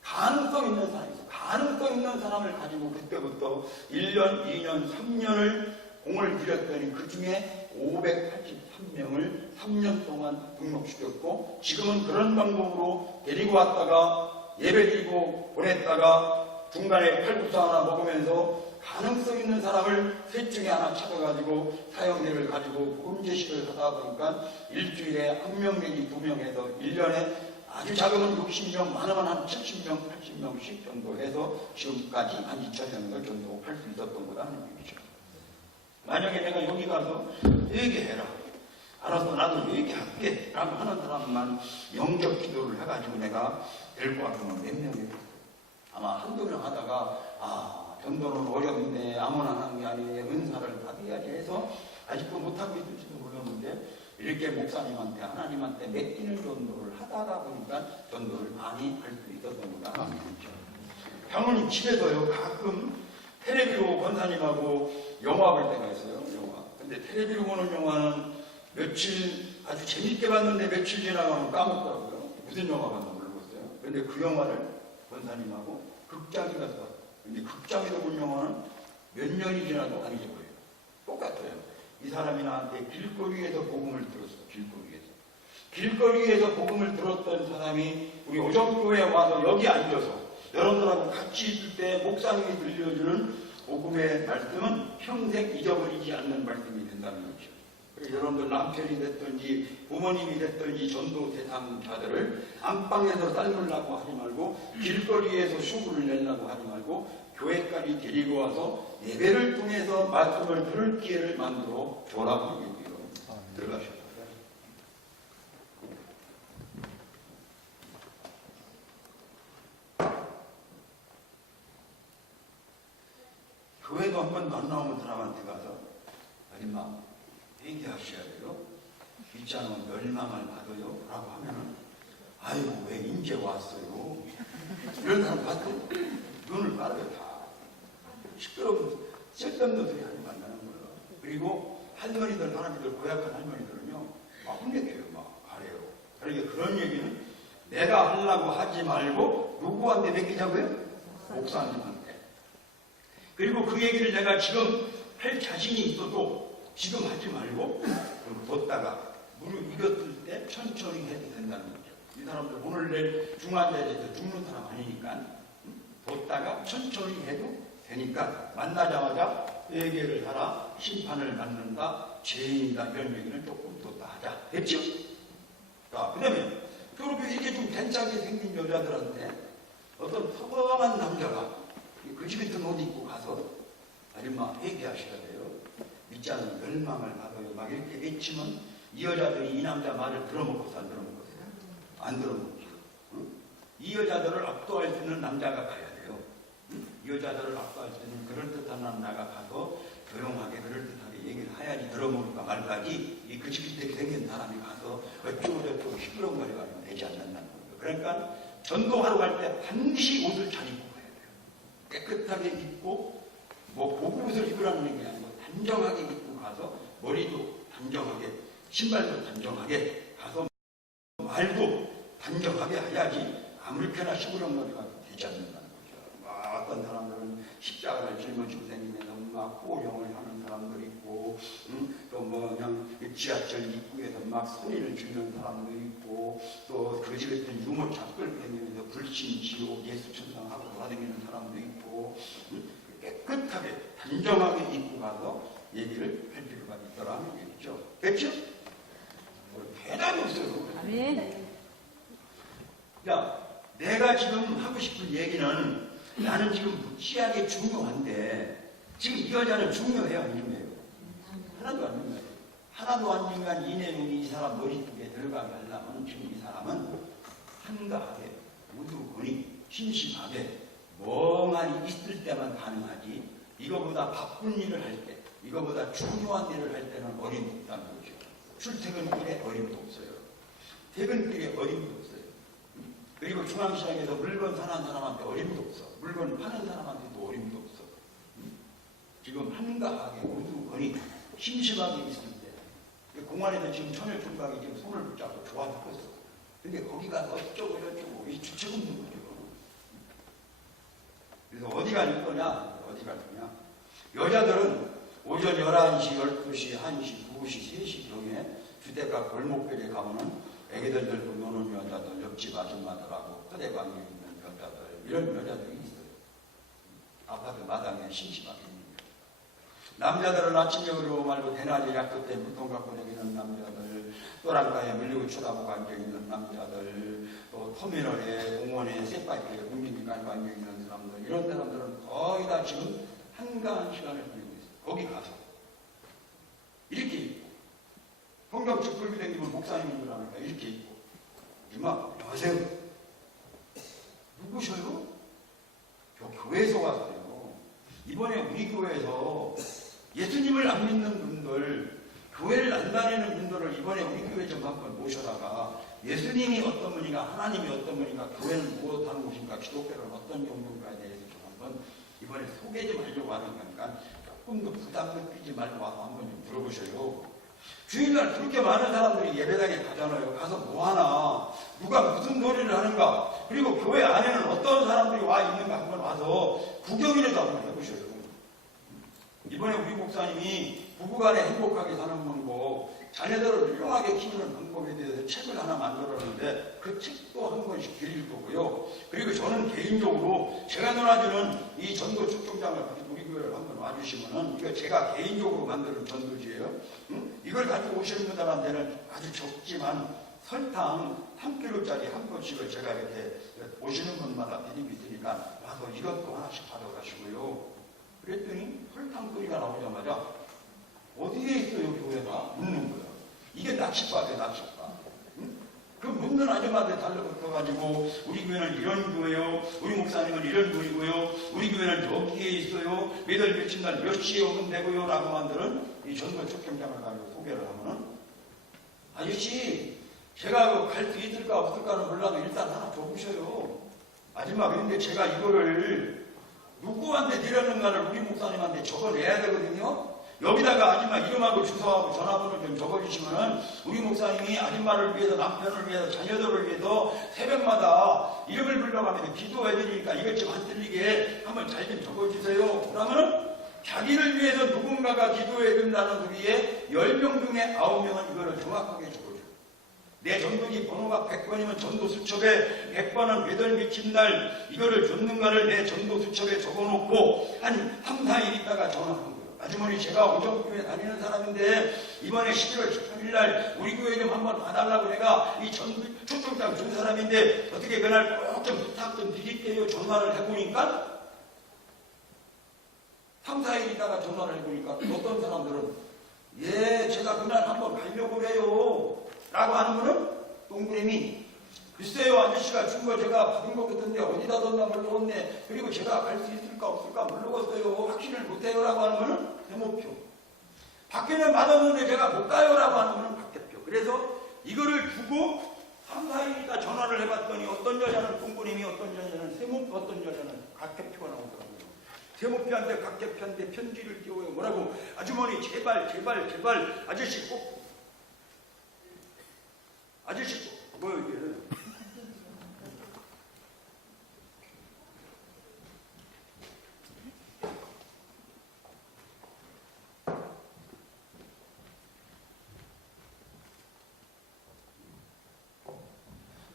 가능성 있는 사람이 있어. 가능성 있는 사람을 가지고 그때부터 1년, 2년, 3년을 공을 들였더니 그 중에 583명을 3년 동안 등록시켰고 지금은 그런 방법으로 데리고 왔다가 예배드리고 보냈다가 중간에 칼국수 하나 먹으면서 가능성 있는 사람을 셋 중에 하나 찾아가지고 사형제를 가지고 혼제식을 하다 보니까 일주일에 1명 내지 2명 해서 1년에 아주 작으면 60명, 많으면 한 70명, 80명씩 정도 해서 지금까지 한 2,000명 정도 할 수 있었던 거다 하는 얘기죠. 만약에 내가 여기 가서 얘기해라. 알아서 나도 얘기할게. 라고 하는 사람만 영접 기도를 해가지고 내가 데리고 왔으면 몇 명이 아마 한두 명 하다가 전도는 어렵네. 아무나 하는 게 아니에요. 은사를 받아야지 해서 아직도 못하고 있을지도 모르는데 이렇게 목사님한테 하나님한테 맡기는 전도를 하다가 보니까 전도를 많이 할 수 있었던 거다 하는 얘기죠. 장로님 집에서요 가끔 텔레비로 권사님하고 영화 볼 때가 있어요. 영화. 근데 텔레비로 보는 영화는 며칠 아주 재밌게 봤는데 며칠 지나가면 까먹더라고요. 무슨 영화 봤나 모르겠어요. 근데 그 영화를 권사님하고 극장에 가서 봤어요. 근데 극장에서 본 영화는 몇 년이 지나도 안 잊어버려요. 똑같아요. 이 사람이 나한테 길거리에서 복음을 들었어. 길거리에서 복음을 들었던 사람이 우리 오정교회에 와서 여기 앉아서 여러분들하고 같이 있을 때 목사님이 들려주는 복음의 말씀은 평생 잊어버리지 않는 말씀이 된다는 거죠. 그래서 여러분들 남편이 됐든지 부모님이 됐든지 전도 대상자들을 안방에서 삶으려고 하지 말고 길거리에서 수구를 내려고 하지 말고 교회까지 데리고 와서 예배를 통해서 말씀을 들을 기회를 만들어 줘라고 얘기로 들어가셨어요. 교회도 한 번도 안 나오는 사람한테 가서 아줌마 얘기하셔야 돼요. 믿지 않으면 멸망을 받아요. 라고 하면은 아이고 왜 인제 왔어요. 이런 사람 봤어요. 눈을 깔아요. 다 시끄러운 쓸데없는 소리 하지 말라는 거예요. 그리고 할머니들 할아버지들 고약한 할머니들은요 막 혼내게요. 막 가래요. 그러니까 그런 얘기는 내가 하려고 하지 말고 누구한테 맡기자고요? 목사님한테. 그리고 그 얘기를 내가 지금 할 자신이 있어도 지금 하지 말고 뒀다가 무릎 익었을 때 천천히 해도 된다는 거죠. 이 사람들 오늘 내일 중환자에서 죽는 사람 아니니까 뒀다가 천천히 해도 되니까 만나자마자 회개를 하라, 심판을 받는다, 죄인이다 이런 얘기는 조금 뒀다 하자. 됐죠? 자, 그 다음에 그렇게 이렇게 좀 괜찮게 생긴 여자들한테 어떤 평범한 남자가 그 집에 든 옷 입고 가서 아줌마 회개하셔야 돼요. 믿지 않으면 멸망을 받아요. 막 이렇게 외치면 이 여자들이 이 남자 말을 들어먹고서 안 들어먹었어요. 안 들어먹죠. 응? 이 여자들을 압도할 수 있는 남자가 가야 돼요. 응? 이 여자들을 압도할 수 있는 그럴듯한 남자가 가서 조용하게 그럴듯하게 얘기를 해야지 들어먹을까 말까지 이 그지그지 생긴 사람이 가서 어쩌고저쩌고 시끄러운거리가 되지 않는다는 거예요. 그러니까 전도하러 갈 때 반드시 옷을 잘 입고 가야 돼요. 깨끗하게 입고 뭐 고급 옷을 입으라는 게 아니고 단정하게 입고 가서 머리도 단정하게 신발도 단정하게 가서 말도 단정하게 해야지 아무렇게나 시끄러운거리가 되지 않는다는 거죠. 어떤 사람들은 십자가를 짊어지고 다니면서 막 호령을 하는 사람도 있고, 또 뭐 그냥 지하철 입구에서 막 소리를 지르는 사람도 있고, 또 거지 같은 유모차 끌고 다니면서 불신, 지옥, 예수 천상하고 돌아다니는 사람도 있고, 깨끗하게 단정하게 입고 가서 얘기를 할 필요가 있더라는 얘기죠. 됐죠? 대단히 없어요. 아멘. 야, 내가 지금 하고 싶은 얘기는 나는 지금 무지하게 중요한데 지금 이 여자는 중요해요, 안 중요해요? 하나도 안 중요해요. 하나도 안 중요한 이 내용이 이 사람 머릿속에 들어가게 하려면 지금 이 사람은 한가하게, 우두거니, 심심하게 멍하니 있을 때만 가능하지 이거보다 바쁜 일을 할 때, 이거보다 중요한 일을 할 때는 어림도 없다는 거죠. 출퇴근길에 어림도 없어요. 퇴근길에 어림도 없어요. 그리고 중앙시장에서 물건 사는 사람한테 어림도 없어. 물건 파는 사람한테도 어림도 없어. 지금 한가하게 우두거니 심심하게 있을 때 공안에서 지금 천일총각이 지금 손을 붙잡고 좋아 죽겠어. 근데 거기 가서 어쩌고 저쩌고 이 주책 없는 거죠. 그래서 어디 갈 거냐? 어디 갈 거냐? 여자들은 오전 11시, 12시, 1시, 2시, 3시 경에 주택가 골목길에 가면은 애기들 들고 노는 여자들, 옆집 아줌마들하고 허대 관계 있는 여자들, 이런 여자들이 있어요. 아파트 마당에 심심하게 있는 거예요. 남자들은 아침 여기로 말고 대낮에 약속 때 물통 갖고 다니는 남자들, 또랑가에 밀리고 쳐다보고 앉아있는 남자들, 또 터미널에, 공원에, 쇠바퀴에 공진이 깔고 앉아있는 사람들, 이런 사람들은 거의 다 지금 한가한 시간을 보내고 있어요. 거기 가서. 이렇게 있고. 성경책 끌고 다니면 목사님인 줄 아니까 이렇게 있고. 이마, 여보세요? 누구셔요? 저 교회에서 왔어요. 이번에 우리 교회에서 예수님을 안 믿는 분들, 교회를 안 다니는 분들을 이번에 우리 교회 좀 한번 모셔다가 예수님이 어떤 분인가, 하나님이 어떤 분인가, 교회는 무엇 하는 곳인가, 기독교는 어떤 종교인가에 대해서 좀 한번 이번에 소개 좀 하려고 하는 거니까 조금도 부담 느끼지 말고 와서 한번 좀 들어보셔요. 주일날 그렇게 많은 사람들이 예배당에 가잖아요. 가서 뭐하나, 누가 무슨 소리를 하는가, 그리고 교회 안에는 어떤 사람들이 와 있는가 한번 와서 구경이라도 한번 해보셔요. 이번에 우리 목사님이 부부간에 행복하게 사는 방법, 자녀들을 훌륭하게 키우는 방법에 대해서 책을 하나 만들었는데 그 책도 한 번씩 드릴 거고요. 그리고 저는 개인적으로 제가 논하주는 이 전도 축종장을 우리 교회를 한번 와주시면은, 이거 제가 개인적으로 만드는 전도지예요. 이걸 가지고 오시는 분들한테는 아주 적지만 설탕 3kg짜리 한 번씩을 제가 이렇게 오시는 분마다 드리고 있으니까 와서 이것도 하나씩 가져가시고요. 그랬더니 설탕 소리가 나오자마자 어디에 있어요 교회가? 묻는 거예요. 이게 낚싯바예요, 낚싯바. 그 묻는 아줌마한테 달라붙어가지고 우리 교회는 이런 교회요, 우리 목사님은 이런 교회고요, 우리 교회는 여기에 있어요, 매달 며칠 날 몇 시에 오면 되고요 라고 만드는 이 전도 축경장을 가지고 소개를 하면은, 아저씨 제가 갈 수 있을까 없을까는 몰라도 일단 하나 줘보셔요. 아줌마, 그런데 제가 이거를 누구한테 드렸는가를 우리 목사님한테 적어내야 되거든요. 여기다가 아줌마 이름하고 주소하고 전화번호 좀 적어주시면은 우리 목사님이 아줌마를 위해서, 남편을 위해서, 자녀들을 위해서 새벽마다 이름을 불러가면서 기도해드리니까 이것 좀 안 틀리게 한번 잘 좀 적어주세요. 그러면은 자기를 위해서 누군가가 기도해준다는 소리에 10명 중에 9명은 이거를 정확하게 적어줘요. 내 전도지 번호가 100번이면 전도 수첩에 100번은 몇월 며칠 날 이거를 줬는가를 내 전도 수첩에 적어놓고 한 3, 4일 있다가 전화한 거예요. 아주머니, 제가 오정교회 다니는 사람인데 이번에 11월 18일 날 우리 교회 좀 한번 봐달라고 내가 이 전도 초청장 준 사람인데 어떻게 그날 꼭 좀 부탁 좀 드릴게요. 전화를 해보니까 3, 4일 있다가 전화를 해보니까 어떤 사람들은 예, 제가 그날 한번 가려고 그래요 라고 하는 거는 동그라미, 글쎄요 아저씨가 준 거 제가 받은 것 같은데 어디다 뒀나 모르겠네, 그리고 제가 갈 수 있을까 없을까 모르겠어요, 확신을 못해요 라고 하는 거는 세모표. 박해는 받았는데 제가 못 가요라고 하는 분은 박 대표. 그래서 이거를 두고 3, 4일 있다 전화를 해봤더니 어떤 여자는 똥꾸님이, 어떤 여자는 세모표, 어떤 여자는 각 대표가 나오더라고요. 세모표한테 각 대표한테 편지를 띄워요. 뭐라고? 아주머니 제발 제발 제발 아저씨 꼭 아저씨 꼭 뭐요 이게?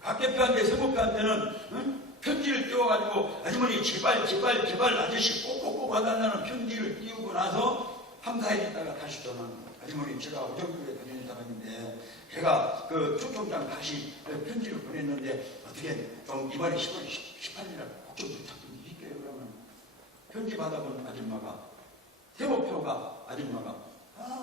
박 대표한테, 세모표한테는 편지를 띄워가지고 아주머니 제발 제발 제발 아저씨 꼭꼭꼭 와달라는 편지를 띄우고 나서 3, 4일 있다가 다시 전화는 아주머니 제가 오정교회 다니는 사람인데 제가 그 초청장 다시 편지를 보냈는데 어떻게 좀 이번에 10월 18일날 꼭좀 부탁드릴게요. 그러면 편지 받아본 아줌마가, 세모표가 아줌마가,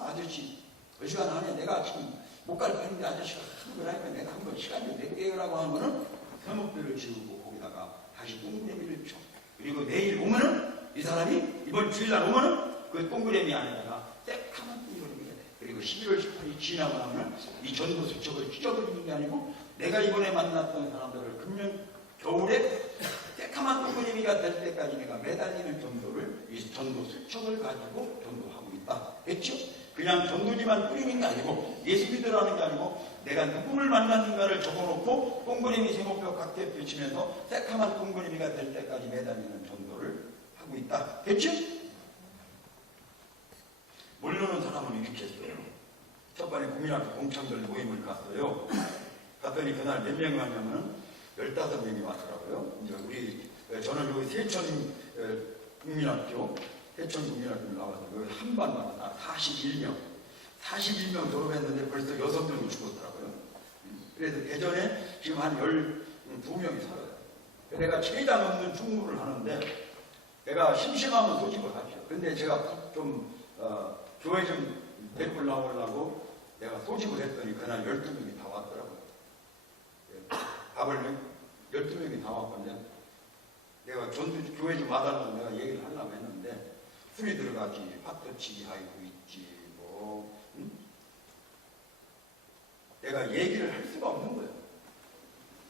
아저씨 그 시간 안에 내가 지금 못 갈 판인데 아저씨가 하는 거라니까 내가 한번 시간 좀 낼게요라고 하면은 세모표를 지우고 거기다가 다시 동그라미를 쳐. 그리고 내일 오면은 이 사람이 이번 주일날 오면은 그 동그라미 안에다가 새카만 동그라미가 돼. 그리고 11월 18일이 지나고 나면은 이 전도 수첩을 찢어버리는 게 아니고 내가 이번에 만났던 사람들을 금년 겨울에 새카만 동그라미가 될 때까지 내가 매달리는 전도를, 이 전도 수첩을 가지고 전도하고 있다. 됐죠? 그냥 전도지만 뿌리는 게 아니고 예수 믿으라는 게 아니고 내가 누구를 만났는가를 적어놓고 동그라미 세모표 각대 펼치면서 새카만 동그라미가 될 때까지 매달리는 전도를 하고 있다. 됐죠? 모르는 사람은 이렇게 했어요. 첫 번에 국민학교 공청들 모임을 갔어요. 갔더니 그날 몇 명이 왔냐면 15명이 왔더라고요. 이제 저는 여기 세천 국민학교 나와서 여기 한반 나와서 41명 졸업했는데 벌써 6명이 죽었더라고요. 그래서 예전에 지금 한 12명이 살아요. 내가 최장 없는 충무를 하는데 내가 심심하면 소집을 하죠. 근데 제가 좀 교회 좀 데리고 나오려고 내가 소집을 했더니 그날 12명이 다 왔더라고요. 밥을 12명이 다 왔거든요. 내가 교회 좀 와달라고 내가 얘기를 하려고 했는데 술이 들어가지, 파토치기 하고 있지, 뭐, 내가 얘기를 할 수가 없는 거예요.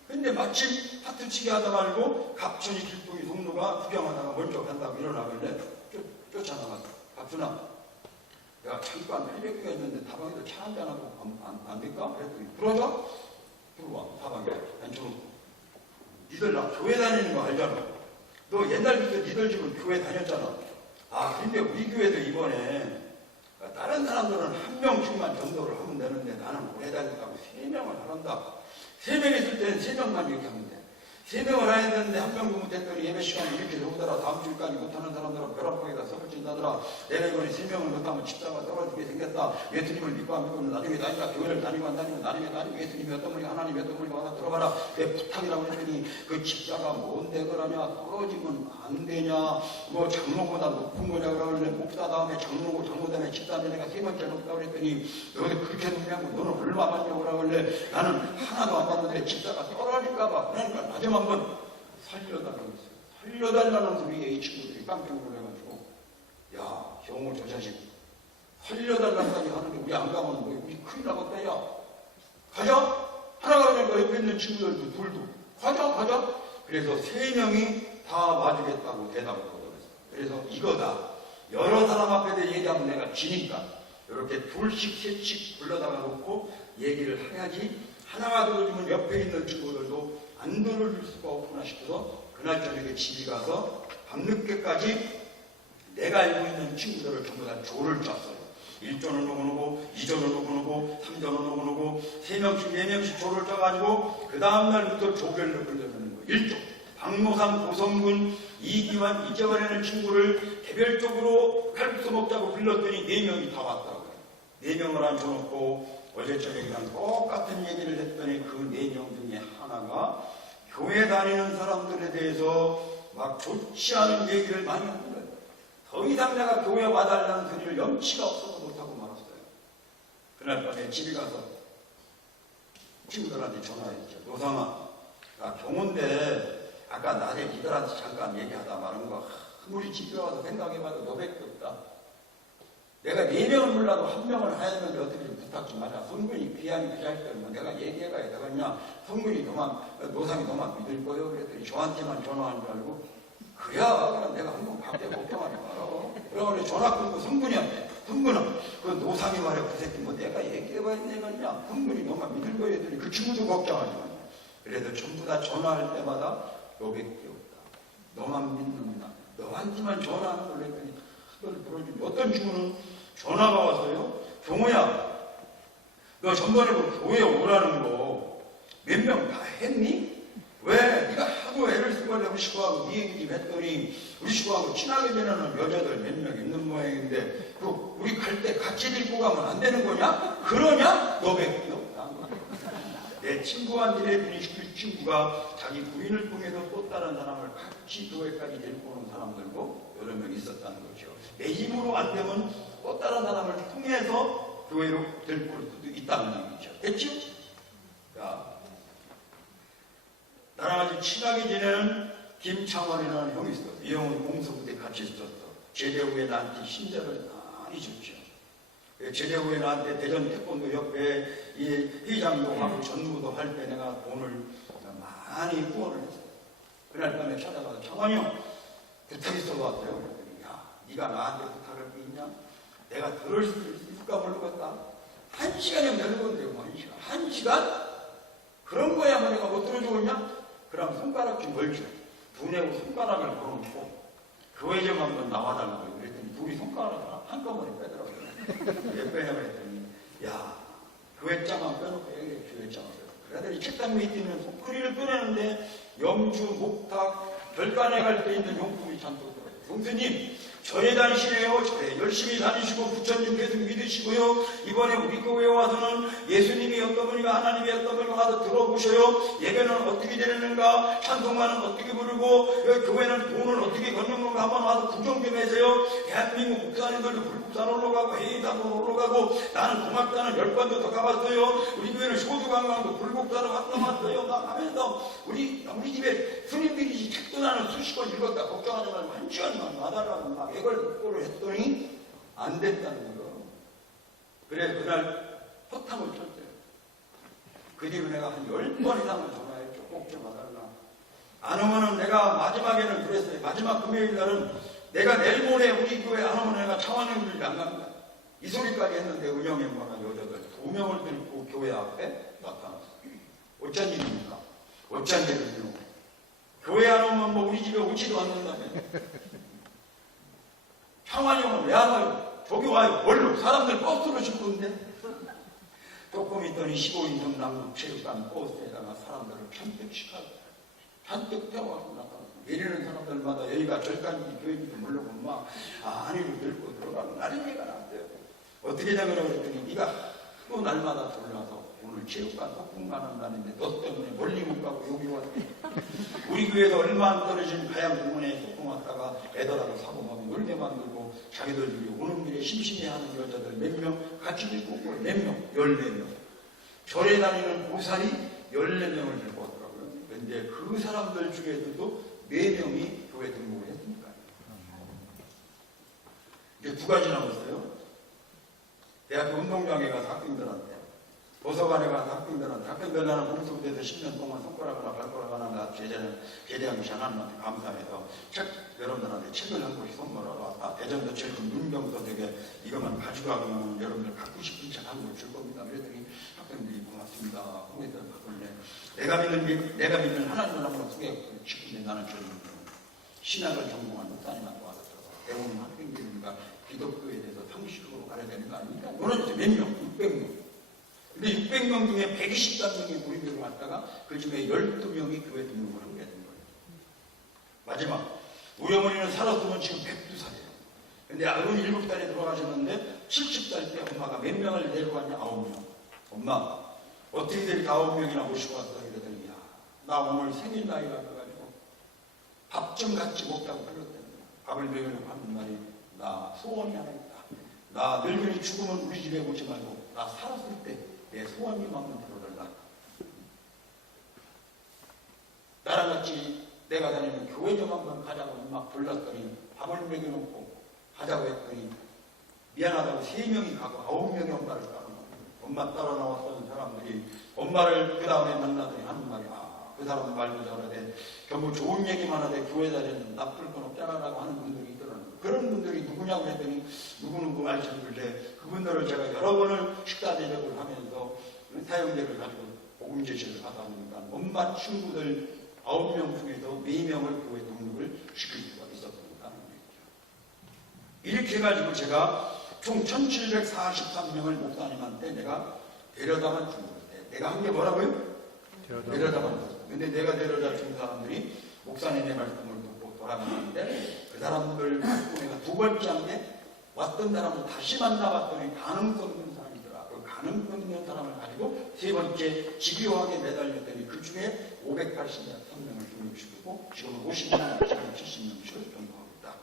근데 마침 파토치기 하다 말고 갑천이 길동이 송로가 구경하다가 먼저 간다고 일어나길래 쫓아나갔어. 갑순아, 내가 잠깐 할 얘기가 있는데 다방에서 차 한잔하고 안 될까? 그랬더니 들어와? 들어와, 다방에. 앉혀놓고. 니들 나 교회 다니는 거 알잖아. 너 옛날부터 니들 집은 교회 다녔잖아. 근데 우리 교회도 이번에 다른 사람들은 한 명씩만 전도를 하면 되는데 나는 오래 다녔다고 3명을 하란다. 3명 있을 때는 3명만 이렇게 하면 돼. 3명을 해야 되는데 한 명도 못했더니 예배 시간이 이렇게 오더라. 다음 주일까지 못하는 사람들은 벼락방에다 썩을진다더라. 내가 이번에 3명을 못하면 집사가 떨어지게 생겼다. 예수님을 믿고 안 믿고는 나중에 다니까 교회를 다니고 안 다니고 나중에 다니고 예수님이 어떤 분이 하나님이 어떤 분이 와서 들어가라. 내 부탁이라고 했더니 그 집사가 뭔데 그러냐. 떨어지면 안 되냐. 뭐 장로보다 높은 거냐. 그러길래 목사 다음에 장로고 장로 다음에 집사인데 내가 3번째 높다고 그랬더니 너는 그렇게 높냐고 너는 얼마 받냐고 그러길래 나는 하나도 안 받는데 집사가 떨어질까봐. 그러니까 마지막 한번 살려달라고 했어요. 살려달라는 소리에 이 친구들이 깜짝 놀라가지고 야 경호 저 자식 살려달라고까지 하는데 우리 안 가면 뭐 우리 큰일 나겠다. 야 가자. 하나가 그러니까 옆에 있는 친구들도 둘도 가자. 그래서 3명이 다 와주겠다고 대답을 거둬냈어요. 그래서 이거다. 여러 사람 앞에서 얘기하면 내가 지니까 이렇게 둘씩 셋씩 불러다가 놓고 얘기를 해야지 하나가 들어주면 옆에 있는 친구들도 안 들어줄 수가 없구나 싶어서 그날 저녁에 집에 가서 밤늦게까지 내가 알고 있는 친구들을 전부 다 조를 짰어요. 1조는 누구누구, 2조는 누구누구, 3조는 누구누구, 3명씩 4명씩 조를 짜가지고 그 다음날부터 조별로 불러주는 거예요. 1조. 박노상, 고성군, 이기환, 이재원이라는 친구를 개별적으로 칼국수 먹자고 불렀더니 4명이 다 왔더라고요. 4명을 앉혀놓고 어제 저녁이랑 똑같은 얘기를 했더니 그 4명 중에 하나가 교회 다니는 사람들에 대해서 막 좋지 않은 얘기를 많이 하는 거예요. 더 이상 내가 교회 와달라는 소리를 염치가 없어서 못하고 말았어요. 그날 밤에 집에 가서 친구들한테 전화했죠. 노상아, 나 경호인데 아까 낮에 니들한테 잠깐 얘기하다 말한 거 아무리 집에 와서 생각해봐도 너밖에 없다. 내가 4명을 몰라도 1명을 하였는데 어떻게 좀 부탁 좀 하자. 성군이 귀하니 귀할 때는 내가 얘기해가야 되겠냐. 성군이 너만, 노상이 너만 믿을 거요. 그랬더니 저한테만 전화한 줄 알고, 그래야 그냥 내가 한번 밖에 걱정하지 마라. 그러고 전화 끊고 성군이한테, 성군은 그 노상이 말이야. 그 새끼 뭐 내가 얘기해봐야 되겠냐. 성군이 너만 믿을 거요. 했더니 그 친구도 걱정하지 마. 그래도 전부 다 전화할 때마다 너밖에 없다. 너만 믿는다. 너한테만 전화하는 걸 했더니 그걸 들어주니 어떤 친구는 전화가 와서요. 경호야, 너 전번에 그 교회 오라는 거 몇 명 다 했니? 왜? 네가 하도 애를 쓰고 우리 식구하고 네 얘기 좀 했더니 우리 식구하고 친하게 지내는 여자들 몇 명 있는 모양인데 그 우리 갈 때 같이 데리고 가면 안 되는 거냐? 그러냐? 너밖에 없다. 내 친구한테 이랬더니 그 친구가 자기 부인을 통해서 또 다른 사람을 같이 교회까지 데리고 오는 사람들도 여러 명 있었다는 거죠. 내 힘으로 안 되면 또 다른 사람을 통해서 교회로 데리고 올 수도 있다는 얘기죠. 됐죠? 자, 나랑 아주 친하게 지내는 김창원이라는 형이 있어. 이 형은 공서부대 같이 있었어. 제대 후에 나한테 신자를 많이 줬죠. 제대 후에 나한테 대전 태권도 협회 이 회장도 하고 전무도 할 때 내가 돈을 많이 후원을 했어요. 그날 밤에 찾아가서 창원이 형 부탁이 있어서 왔어요. 그랬더니 야, 네가 나한테 부탁할 게 있냐? 내가 들을 수 있을까 모르겠다. 1시간이면 되는 건데 뭐 1시간? 1시간? 그런 거야 뭐 내가 못 들어주겠냐? 그럼 손가락 좀 벌죠. 두뇌고 손가락을 걸어놓고 교회 좀 한번 나와달라고 그랬더니 둘이 손가락을 한꺼번에 빼더라고요. 왜 빼냐고 했더니 야, 교회장만 빼놓고 얘기해. 교회장만 빼놓고. 그러더니 책상 위에 있는 소쿠리를 꺼내는데 염주, 목탁, 별간에 갈 때 있는 용품이 잔뜩 들어요. 용수님, 절에 다니시네요. 절에 열심히 다니시고 부처님 계속 믿으시고요. 이번에 우리 교회에 와서는 예수님이 어떤 분이가 하나님이 어떤 분이가 와서 들어보셔요. 예배는 어떻게 되는가, 찬송가는 어떻게 부르고, 교회는 돈을 어떻게 걷는 건가 한번 와서 구경 좀 해세요. 대한민국 목사님들도 불국산 올라가고 해이산도 올라가고 나는 고맙다는 10번도 더 가봤어요. 우리 교회는 소주관광도 불국산을 갔다 왔어요. 막 하면서 우리 집에 스님들이 책도 나는 수십 번 읽었다. 걱정하지 말고 1시간만 와달라고 막 이걸 했더니 안 됐다는 거예요. 그래 그날 허탕을 쳤어요. 그 뒤로 내가 한 10번 이상을 전화했죠. 꼭 좀 와달라. 안 오면은 내가 마지막에는 그랬어요. 마지막 금요일 날은 내가 내일 모레 우리 교회 안 오면 내가 창원형들이 안 간다. 이 소리까지 했는데 은영이 뭐나 여자들 2명을 데리고 교회 앞에 나타났어요. 어쩐 일입니까? 어쩐 일이요? 교회 안 오면 뭐 우리 집에 오지도 않는다며. 창환이 형은 왜 안 와요? 저기 와요. 뭘로? 사람들 버스로 줄 건데. 조금 있더니 15인승 남북체육관 버스에다가 사람들을 편득 시켜서 편득 태워가지고 나타났어요. 내리는 사람들마다 여기가 절간지 교회인지 모르고 막 안으로 들고 들어가면 난리가 났대요. 어떻게 되냐고 그랬더니 네가 또 날마다 돌아서 오늘 체육관 소풍 가는 날인데 너 때문에 멀리 못 가고 여기 왔대. 우리 교회에서 얼마 안 떨어진 가양공원에 소풍 왔다가 애들하고 사고 막 놀게 만들고 자기들이 오는 길에 심심해하는 여자들 몇 명 같이 들고 오고 몇 명? 14명. 절에 다니는 보살이 14명을 들고 왔더라고요. 그런데 그 사람들 중에서도 4명이 교회 등록을 했으니까. 이제 2가지 남았어요. 대학교 운동장에 가서 학생들한테, 도서관에 가서 학생들 나는 공수부대에서 10년 동안 손가락으로 발가락 하나 제대한 것이 하나님한테 감사해서 여러분들한테 책을 한 권씩 선물하러 왔다. 대전도 철금 문병서적에 이것만 가져가면 여러분들 갖고 싶은 책 한 권 줄 겁니다. 그랬더니 학생들이 고맙습니다. 후회들 바꿀래. 내가 믿는 하나님을 한번 소개하고 싶은데 나는 저는 신학을 전공한 목사님한테 와서 배우는 학생들이니까 기독교에 대해서 상식으로 가려야 되는 거 아닙니까? 너는 몇 명? 600명. 근데 600명 중에 123명이 우리 교회로 왔다가 그 중에 12명이 교회 등록을 하게 된 거예요. 마지막. 우리 어머니는 살았으면 지금 102살이에요. 근데 아버님 7살에 돌아가셨는데 70살 때 엄마가 몇 명을 데리고 왔냐? 9명. 엄마, 어떻게 이렇게 9명이나 모시고 왔어? 이러더니, 야, 나 오늘 생일 나이라 그래가지고 밥 좀 같이 먹자고 그랬더니 밥을 먹으려고 하는 날이 나 소원이 하나 있다. 나 늙은이 죽으면 우리 집에 오지 말고 나 살았을 때 내 소원이만큼 들어달라. 나랑 같이 내가 다니는 교회 좀 한번 가자고 막 불렀더니 밥을 먹여놓고 하자고 했더니 미안하다고 3명이 가고 9명이 엄마를 따라 나왔어요. 엄마 따라 나왔던 사람들이 엄마를 그 다음에 만나더니 하는 말이 그 사람 말도 잘하되 전부 좋은 얘기만 하되 교회 다니는 나쁠 건 없잖아라고 하는 분들이 있더라고요. 그런 분들이 누구냐고 했더니 누구누구 말씀드릴때 그분들을 제가 여러 번을 식사 대접을 하면서 사형제를 가지고 복음 제시를 하다 보니까 엄마 친구들 9명 중에서 4명을 교회 등록을 시킬 수가 있었다는 얘기죠. 이렇게 해가지고 제가 총 1743명을 목사님한테 내가 데려다만 준 거예요. 내가 한 게 뭐라고요? 데려다만 줬어요. 근데 내가 데려다 준 사람들이 목사님의 말씀을 듣고 돌아가는데 그 사람들 말고 내가 2번째 한 게 왔던 사람을 다시 만나봤더니 가능성 있는 사람이더라. 그 가능성 있는 사람을 가지고 3번째 집요하게 매달렸더니 그 중에 583명을 등록시키고 지금은 50명, 지금 70명씩 전도하고 있다.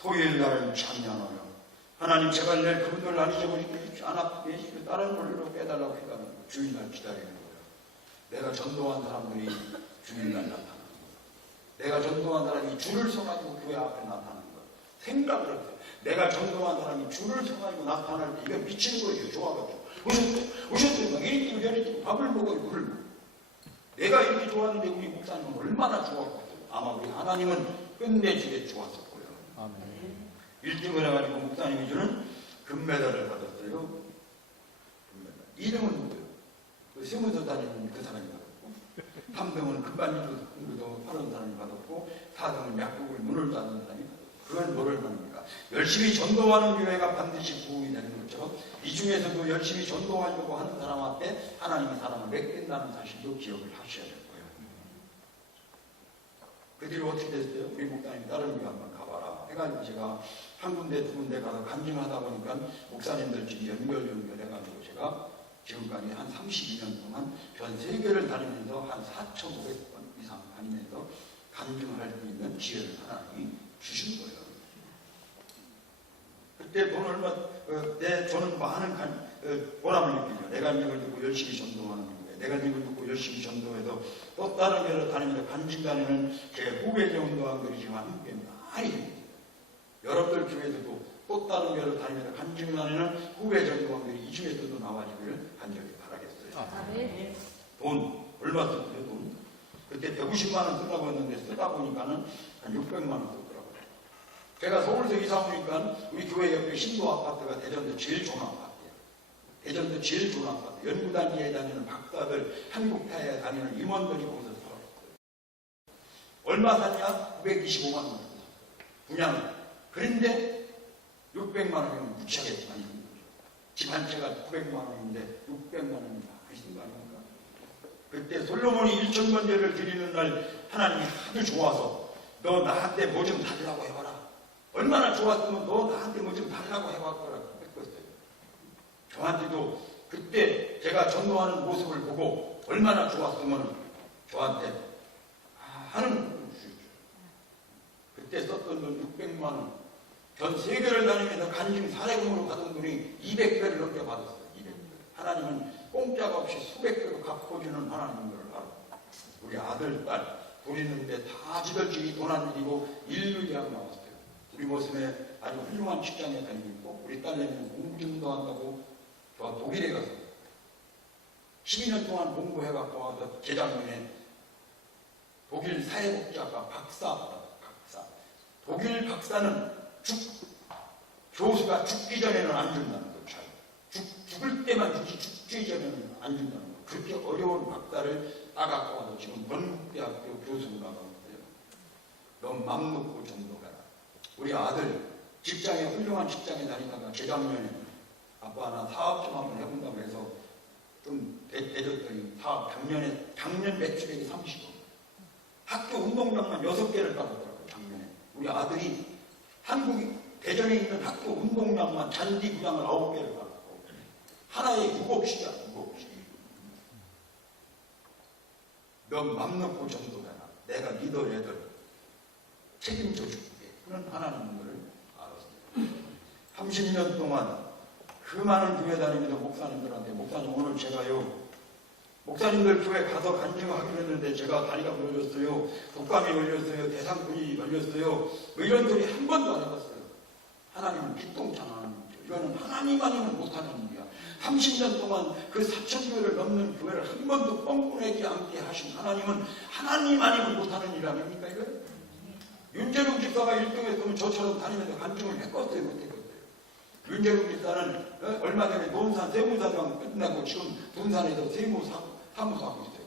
토요일 날은 참여하여 하나님 제발 내일 그분들 안 잊어버리게 해주십시오. 안 아프게 해주시고 다른 걸로 빼달라고 했다는 주일날 기다리는 거예요. 내가 전도한 사람들이 주일날 나타나는 거예요. 내가 전도한 사람이 줄을 서가지고 교회 앞에 나타나는 거예요. 생각을 했어요. 내가 전도한 사람이 줄을 서가지고 나타날 때 이건 미치는 거예요. 좋아가지고 오셨어요. 막 이렇게 저렇게 밥을 먹어요. 물을 먹어요. 내가 이렇게 좋았는데 우리 목사님은 얼마나 좋았겠어요. 아마 우리 하나님은 끝내주게 좋았을 거예요. 아멘. 1등을 해가지고 목사님이 주는 금메달을 받았어요. 금메달. 2등은 누구예요? 그 세무서 다니는 그 사람이 받았고, 3등은 금반지도 파는 사람이 받았고, 4등은 약국을 문을 닫는 사람이 받았고, 그건 뭐를 말합니까? 열심히 전도하는 교회가 반드시 부흥이 되는 거죠. 이 중에서도 열심히 전도하려고 하는 사람 앞에 하나님이 사람을 맡긴다는 사실도 기억을 하셔야 될 거예요. 그 뒤로 어떻게 됐어요? 우리 목사님이 다른 교회 한번 가봐라 해가지고 제가 한 군데 두 군데 가서 간증하다 보니까 목사님들끼리 연결해가지고 제가 지금까지 한 32년 동안 전 세계를 다니면서 한 4,500번 이상 다니면서 간증할 수 있는 기회를 하나님이 주신 거예요. 그때 돈 얼마, 저는 많은 보람을 느끼죠. 내가 이걸 듣고 열심히 전도하는 거예요. 내가 이걸 듣고 열심히 전도해서 또 다른 교회를 다니면서 간증 다니는 제 후배 전도한들이 지금 함께 많이 됩니다. 여러분들 교회에서도 또 다른 교회를 다니면서 간증 다니는 후배 전도한들이 이 중에서도 나와주기를 간절히 바라겠어요. 돈 얼마 썼어요? 돈 그때 150만 원 쓰라고 했는데 쓰다 보니까는 한 600만 원 썼더라고요. 제가 서울서 이사 오니까 우리 교회 옆에 신도 아파트가 대전도 제일 좋은 아파트예요. 대전도 제일 좋은 아파트. 연구단지에 다니는 박사들, 한국타에 다니는 임원들이 거기서 살았어요. 얼마 샀냐? 925만 원 샀어요. 분양. 그런데 600만 원이면 무지하게 많이 든 거죠. 집 한 채가 900만 원인데 600만 원이 많이 쓴 거 아닙니까? 그때 솔로몬이 1,000번제를 드리는 날 하나님이 하도 좋아서 너 나한테 뭐 좀 달라고 해봐라. 얼마나 좋았으면 너 나한테 뭐 좀 달라고 해봐라 했었어요. 저한테도 그때 제가 전도하는 모습을 보고 얼마나 좋았으면 저한테 하는 걸 주셨죠. 그때 썼던 돈 600만 원. 전 세계를 다니면서 간증 사례금으로 받은 돈이 200배를 넘게 받았어요. 200배. 하나님은 공짜가 없이 수백 배로 갚아주는 하나님인 걸 알아. 우리 아들, 딸 부리는데 다 지들끼리 돈 안 들이고 일루대학 나왔어요. 우리 모습에 아주 훌륭한 직장에 다니고 있고 우리 딸내미는 공부도 한다고 저 독일에 가서 12년 동안 공부해갖고 와서 재작년에 독일 사회복지학과 박사. 독일 박사는 교수가 죽기 전에는 안 준다는 거. 죽을 때만 죽기 전에는 안 준다는 거. 그렇게 어려운 박사를 따갖고 와서 지금 건국대학교 교수가 나가고 있어요. 넌 맘 놓고 전도해라. 우리 아들 직장에 훌륭한 직장에 다니다가 재작년에 아빠 나 사업 좀 한번 해본다고 해서 좀 대줬더니 사업 작년 매출액이 30억. 학교 운동장만 6개를 받았더라고요. 작년에. 우리 아들이 대전에 있는 학교 운동장만 잔디 구장을 9개를 받았고 하나에 6억씩이야. 6억씩. 넌 맘 놓고 전도해라. 내가 니들 애들 책임져 줄게. 그런 하나님인 것을 알았습니다. 30년 동안 그 많은 교회 다니면서 목사님들한테 목사님 오늘 제가요 목사님들 교회 가서 간증하기로 했는데 제가 다리가 부러졌어요. 독감이 걸렸어요. 대상군이 걸렸어요. 뭐 이런 소리 한 번도 안 해봤어요. 하나님은 기똥찬하는 거죠. 이거는 하나님 아니면 못하는 일이야. 30년 동안 그 4,000교회를 넘는 교회를 한 번도 뻥꾸내지 않게 하신 하나님은 하나님 아니면 못하는 일 아닙니까 이거? 윤재룡 집사가 1등했으면 저처럼 다니면서 간증을 했겠어요 못했겠어요? 윤재룡 집사는 얼마 전에 논산 세무사장 끝나고 지금 논산에서 세무사무소 하고 있어요.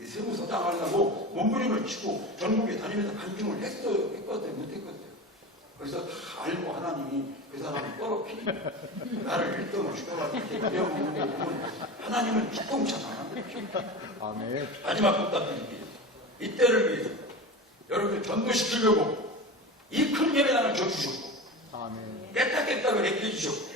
이 세무서장 하려고 몸부림을 치고 전국에 다니면서 간증을 했어요 못했겠어요? 그래서 다 알고 하나님이 그 사람을 떨어뜨리고 나를 1등을 시켜가지고 배워먹는 거 보면 하나님은 기똥차나. 아멘. 마지막 부탁드릴게요. 이때를 위해서 여러분들 전도시키려고 이 큰 예배당을 줘주셨고 아멘. 깨딱깨딱을 애껴주셨고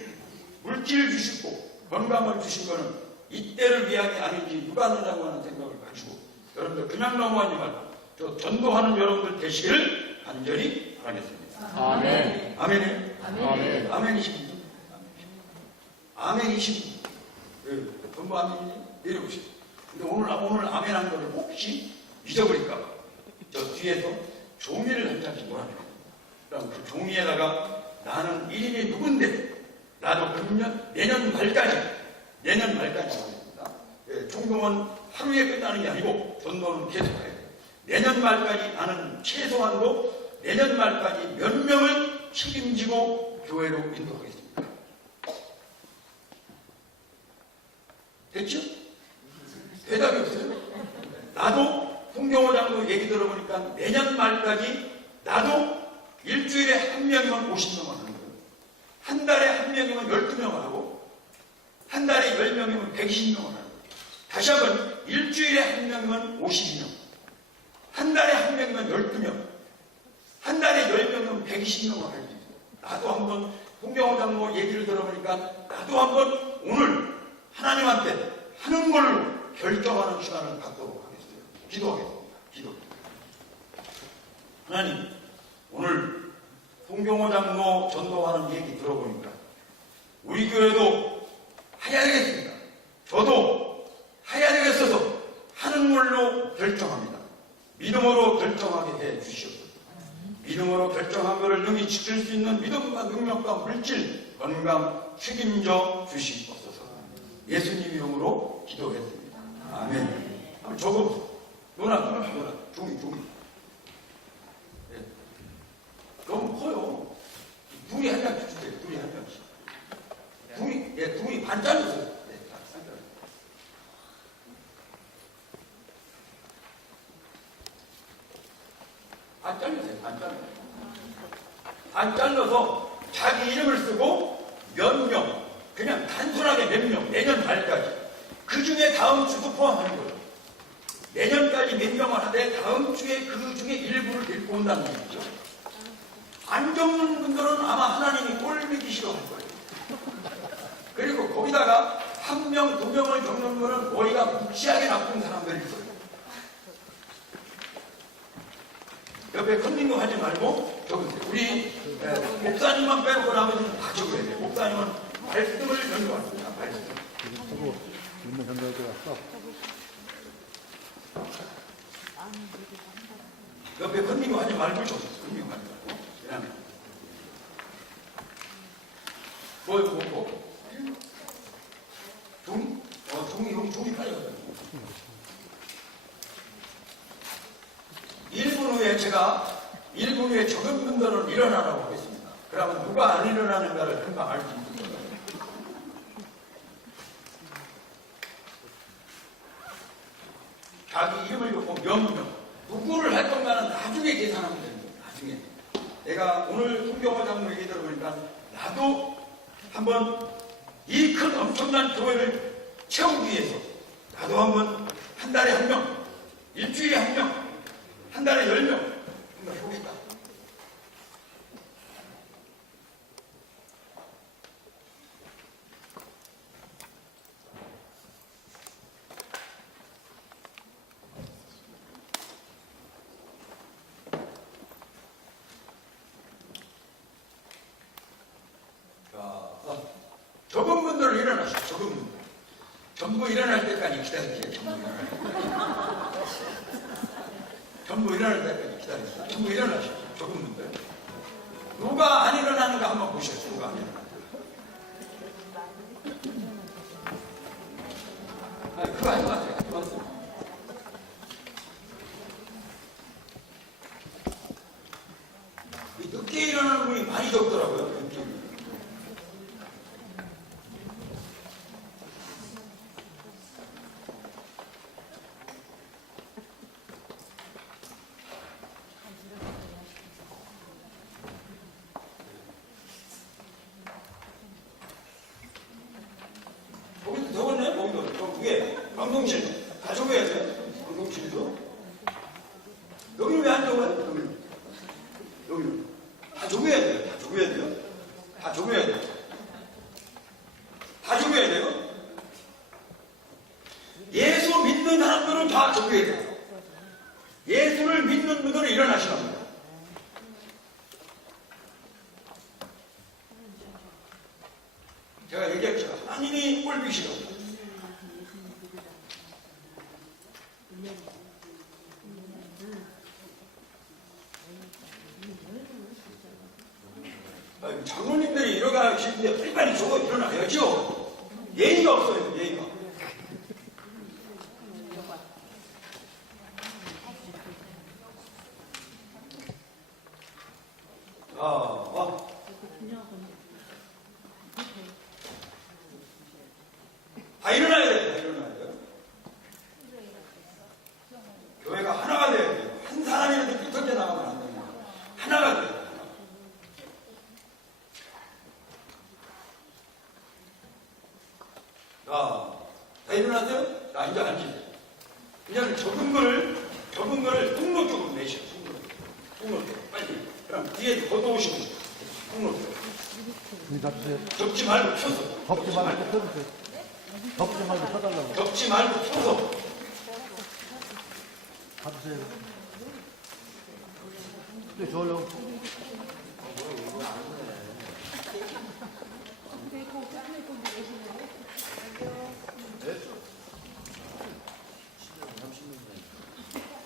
물질 주시고 건강을 주신 거는 이때를 위한 게 아닌지 누가 하느냐고 하는 생각을 가지고 여러분들 그냥 넘어가지 말고 저 전도하는 여러분들 되시기를 간절히 바라겠습니다. 아멘. 아멘이에요? 아멘. 아멘이십니까? 아멘이십니까? 전부 아멘이니? 내려보세요. 근데 오늘 아멘한 거를 혹시 잊어버릴까봐 저 뒤에서 종이를 한 장씩 놓아줘요. 그럼 그 종이에다가 나는 1인이 누군데 나도 내년 말까지 하겠습니다. 총동은 하루에 끝나는 게 아니고 전도는 계속해야 돼요. 내년 말까지 나는 최소한도 내년 말까지 몇 명을 책임지고 교회로 인도하겠습니다. 됐죠? 대답이 없어요. 나도 송경호 장로 얘기 들어보니까 내년 말까지 나도 일주일에 한 명이면 50명을 하는 거예요. 한 달에 한 명이면 12명을 하고 한 달에 10명이면 120명을 하는 거예요. 다시 한번 일주일에 한 명이면 52명 한 달에 한 명이면 12명 한 달에 10명이면 120명을 할 수 있어요. 나도 한번 송경호 장로 얘기를 들어보니까 나도 한번 오늘 하나님한테 하는 걸로 결정하는 시간을 갖도록 하겠어요. 기도하겠습니다. 기도. 하나님, 오늘 송경호 장로 전도하는 얘기 들어보니까 우리 교회도 해야 되겠습니다. 저도 해야 되겠어서 하는 걸로 결정합니다. 믿음으로 결정하게 해 주시옵소서. 믿음으로 결정한 것을 능히 지킬 수 있는 믿음과 능력과 물질, 건강 책임져 주시옵소서. 예수님 이름으로 기도했습니다. 아멘. 한번 적어보세요. 누나. 종이. 네. 너무 커요. 둘이 한 장씩 주세요. 둘이 한 장씩. 둘이 반 잘라주세요. 네, 반 잘라주세요. 반 잘라주세요. 반 잘라서 자기 이름을 쓰고 몇 명, 그냥 단순하게 몇 명, 내년 말까지. 그 중에 다음 주도 포함하는 거예요. 내년까지 몇 명을 하되 다음 주에 그 중에 일부를 데리고 온다는 얘기죠. 안 적는 분들은 아마 하나님이 꼴보기 싫어할 거예요. 그리고 거기다가 한 명, 두 명을 적는 거는 머리가 무지하게 나쁜 사람들일 거예요. 옆에 컨닝도 하지 말고 적으세요. 우리 목사님만 빼고 나머지는 다 적어야 돼요. 목사님은 말씀을 전도합니다. 말씀. 있는 전도할 때 왔어. 옆에 컨닝도 하지 말고 적으세요. 컨닝도 하지 말고. 그다음에 뭐? 종이? 종이, 여기 종이 빨려가요. 1분 후에 적은 분들은 일어나라고 하겠습니다. 그러면 누가 안 일어나는가를 금방 알 수 있습니다. 자기 이름을 적고 몇 명, 누구를 할 건가는 나중에 계산하면 됩니다. 나중에. 내가 오늘 송경호 장로 얘기 들어보니까 나도 한번 이 큰 엄청난 교회를 채우기 위해서 나도 한번 한 달에 한 명, 일주일에 한 명, 한 달에 10명 한번 해보겠다. 적은 분들 일어나시죠. 적은 분들. 전부 일어날 때까지 기다릴게요. 전부 일어날 때까지 기다릴게요. 전부 일어나시죠. 적은 분들. 누가 안 일어나는가 한번 보시죠. 누가 안 일어나는가. 그거 아닌 것 같아요. 그거 같아요. 늦게 일어나는 분이 많이 적더라고요. 늦게. 거기도 적었네? 거기도. 두 개. 방송실. 다 적어야 돼. 방송실도. 여기는 왜 안 적어요? 여기는. 다 적어야 돼요. 다 적어야 돼요. 다 적어야 돼요. 다 적어야 돼요. 예수 믿는 사람들은 다 적어야 돼요. 예수를 믿는 분들은 일어나시는 겁니다. 제가 얘기했죠. 하나님이 꼴비시다. 장로님들이 일어나시는데 빨리빨리 저거 일어나야죠. 예의가 없어요. 예의가. 다 일어나야 돼요. 다 일어나야 돼요. 교회가 하나가 돼야 돼요. 한 사람이라도 삐뚤게 나가면 안 됩니다. 하나가 돼요. 다 일어나세요? 자, 이제 앉으세요. 그냥 적은 거를 통로 쪽으로 내셔. 통로 쪽. 빨리. 그럼 뒤에 걷어오시고, 통로 쪽. 접지 말고 펴서. 덮지 말고 펴주세요. 덮지 말고 펴달라고. 접지 말고 펴서. 가주세요. 네, 좋아요.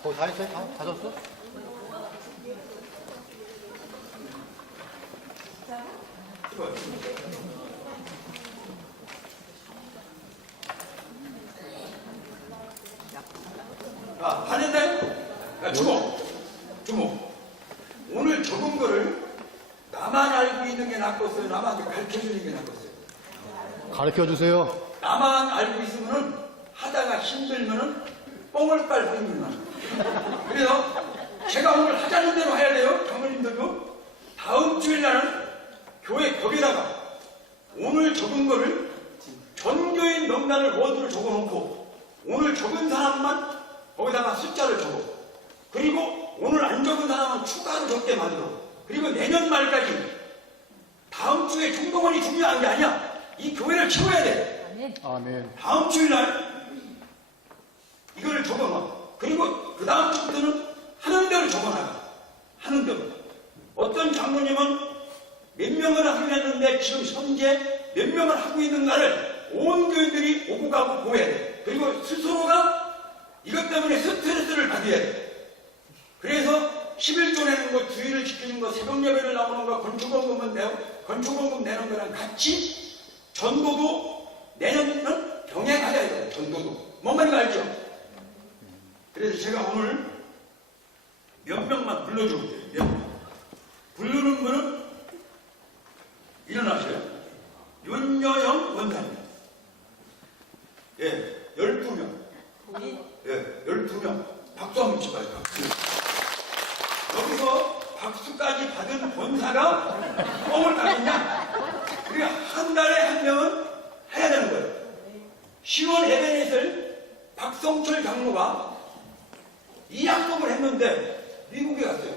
거기 다 했어요? 다 줬어? 자, 다 됐나요? 야, 주목. 오늘 적은 거를 나만 알고 있는 게 낫겠어요? 남한테 가르쳐주는 게 낫겠어요? 가르쳐 주세요. 나만 알고 있으면은 하다가 힘들면은 뽕을 빨 확률만. 그래서 제가 오늘 하자는 대로 해야 돼요. 장모님들도. 다음 주일날은 교회 거기다가 오늘 적은 거를 전교인 명단을 모두를 적어놓고 오늘 적은 사람만 거기다가 숫자를 적어. 그리고 오늘 안 적은 사람은 추가로 적게 만들어. 그리고 내년 말까지 다음 주에 중동원이 중요한 게 아니야. 이 교회를 채워야 돼. 아멘. 다음 주일날 이걸 적어놔. 그리고 그 다음 주부터는 하는 대로 적어놔가. 하는 대로. 어떤 장로님은 몇 명을 하기로 했는데 지금 현재 몇 명을 하고 있는가를 온 교인들이 오고 가고 보여야 돼. 그리고 스스로가 이것 때문에 스트레스를 받아야 돼. 그래서 11조 내는 거, 주의를 지키는 거, 새벽 예배를 나오는 거, 건축원금 내는 거랑 같이 전도도 내년은 병행하셔야 돼요. 전도도. 뭔 말인지 알죠? 그래서 제가 오늘 몇 명만 불러줄게요. 몇 명. 부르는 분은 일어나세요. 윤여영 원사님. 예, 12명. 예, 12명. 박수 한번 쳐봐요. 박수. 여기서 박수까지 받은 권사가 뻥을 따겠냐? 우리가 한 달에 한 명은 해야 되는 거예요. 10월 에베넷을 박성철 장로가 이 약속을 했는데 미국에 갔어요.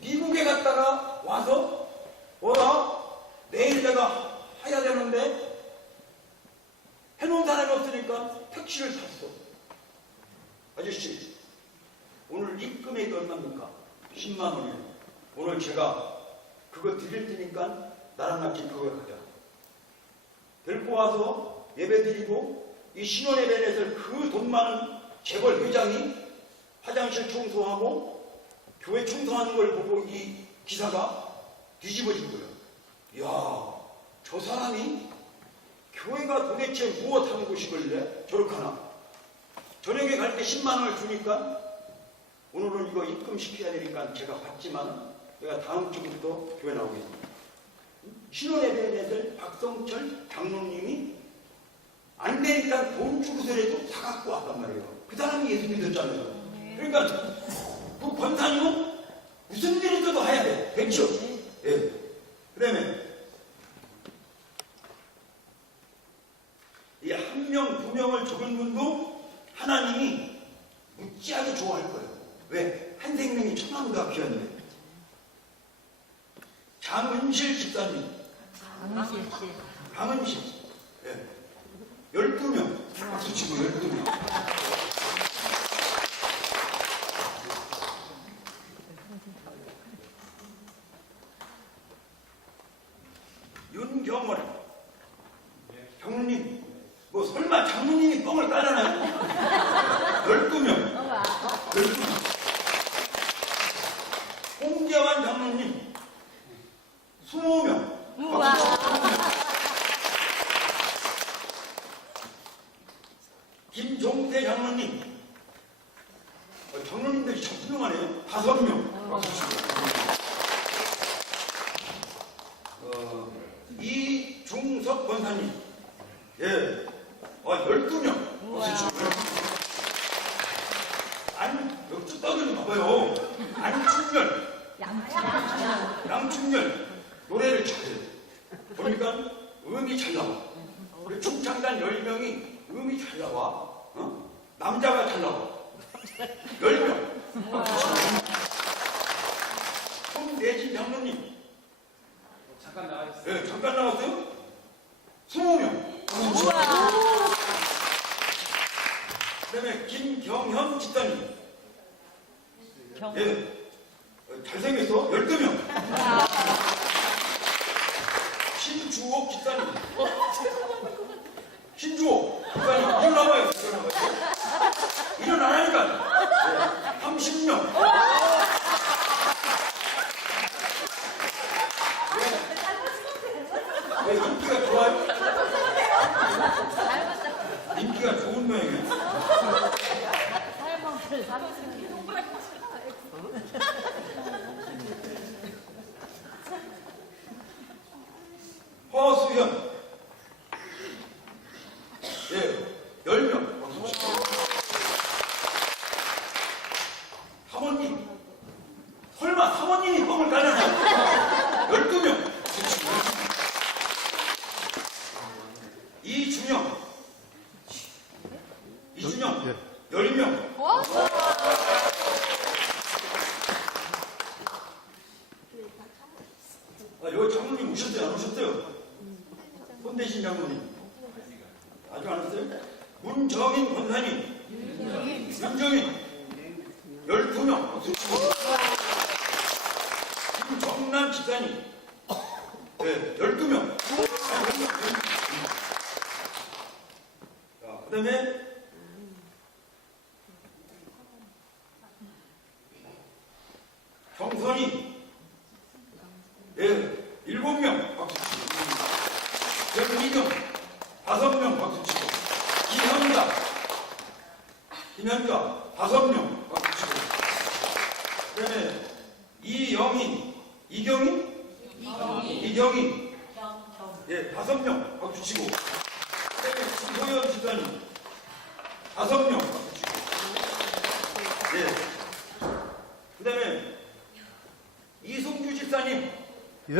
미국에 갔다가 와서 내일 내가 해야 되는데 해놓은 사람이 없으니까 택시를 탔어. 아저씨, 오늘 입금액이 얼마입니까? 10만 원이에요. 오늘 제가 그거 드릴 테니까 나랑 같이 교회 가자. 데리고 와서 예배 드리고 이 신혼 예배넷을 그 돈 많은 재벌 회장이 화장실 청소하고 교회 청소하는 걸 보고 이 기사가 뒤집어진 거예요. 이야, 저 사람이 교회가 도대체 무엇 하는 곳이길래 저렇게 하나. 저녁에 갈 때 10만 원을 주니까 오늘은 이거 입금시켜야 되니까 제가 받지만 내가 다음 주부터 교회 나오겠습니다. 신혼예배를 박성철 장로님이 안 되니까 돈 주고서라도 사갖고 왔단 말이에요. 그 사람이 예수 믿었잖아요. 그러니까 그 권사님은 무슨 일이 있어도 해야 돼. 됐죠? 예. 그 다음에 이 한 명, 두 명을 적은 분도 하나님이 무지하게 좋아할 거예요. 왜? 한 생명이 천만보다 귀한데. 장은실 집사님. 강은실. 예. 12명. 박수 치고 12명. 윤경월. 장로님. 뭐 설마 장로님이 뻥을 따라나요? 12명. 12명. 홍재환 장로님 20명. 김종태 장로님. 장로님들이 참 훌륭하네요. 5명. 이중석 권사님. 예. 12명. 역주 떠들지 마봐요. 안충렬. 양충렬. 노래를 잘해요. 보니까 음이 잘 나와. 우리 중창단 10명이 음이 잘 나와. 남자가 잘 나와. 10명. 손대진 장로님. 잠깐 나와 있어요. 네, 잠깐 나왔어요? 20명. 그 다음에 김경현 집사님. 예. 잘생겼어? 12명. 신주옥 집사님. 신주옥 집사님. 일어나봐요. 일어나라니까. 30명. 왜 인기가 좋아요? 인기가 좋은 모양이에요. 허수현. 예, 10명. 사모님. 설마 사모님이 뻥을 까려나? 12명. 이준영. 예. 10명. 여기 장로님 오셨어요? 안 오셨어요? 손대신 장로님. 아직 안 왔어요? 문정인 권사님. 윤정인. 12명. 김정남 집사님. 네, 12명. 그 다음에 정선이. 예, 7명 박수 치고. 정미경 5명 박수 치고. 김현자 5명 박수 치고. 그 다음에 이경인 예, 5명 박수 치고. 그 다음에 김소연 집사님 5명 박수 치고. 예. 그 다음에 이승주 집사님. 예.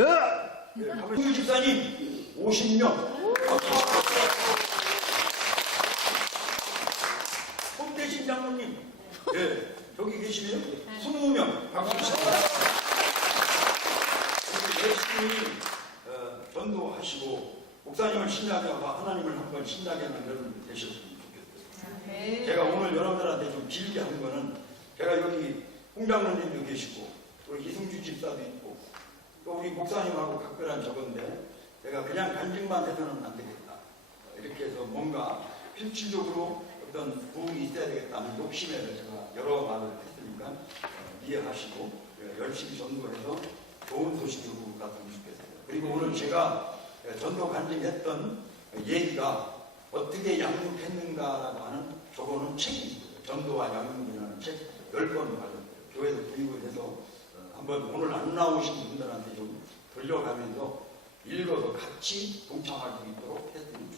이승주 집사님 50명. 손대신 장로님. 예, 저기 계시네요. 20명. 박수 치고. 열심히 전도하시고 목사님을 신나게 하고 하나님을 한번 신나게 하는 여러분 되셨으면 좋겠어요. 제가 오늘 여러분들한테 좀 길게 한 거는 제가 여기 홍장로님도 계시고 우리 이승주 집사도 있고 또 우리 목사님하고 각별한 적은데 제가 그냥 간증만 해서는 안 되겠다. 이렇게 해서 뭔가 필질적으로 어떤 부흥이 있어야 되겠다는 욕심에 제가 여러 말을 했으니까 이해하시고 열심히 전도해서 좋은 소식으로 갔으면 좋겠어요. 그리고 오늘 제가 전도 간증했던 얘기가 어떻게 양육했는가라고 하는 저거는 책이 있어요. 전도와 양육이라는 책 10권 받았어요. 교회에서 구입을 해서 한번 오늘 안 나오신 분들한테 좀 돌려가면서 읽어서 같이 동참할 수 있도록 했습니다.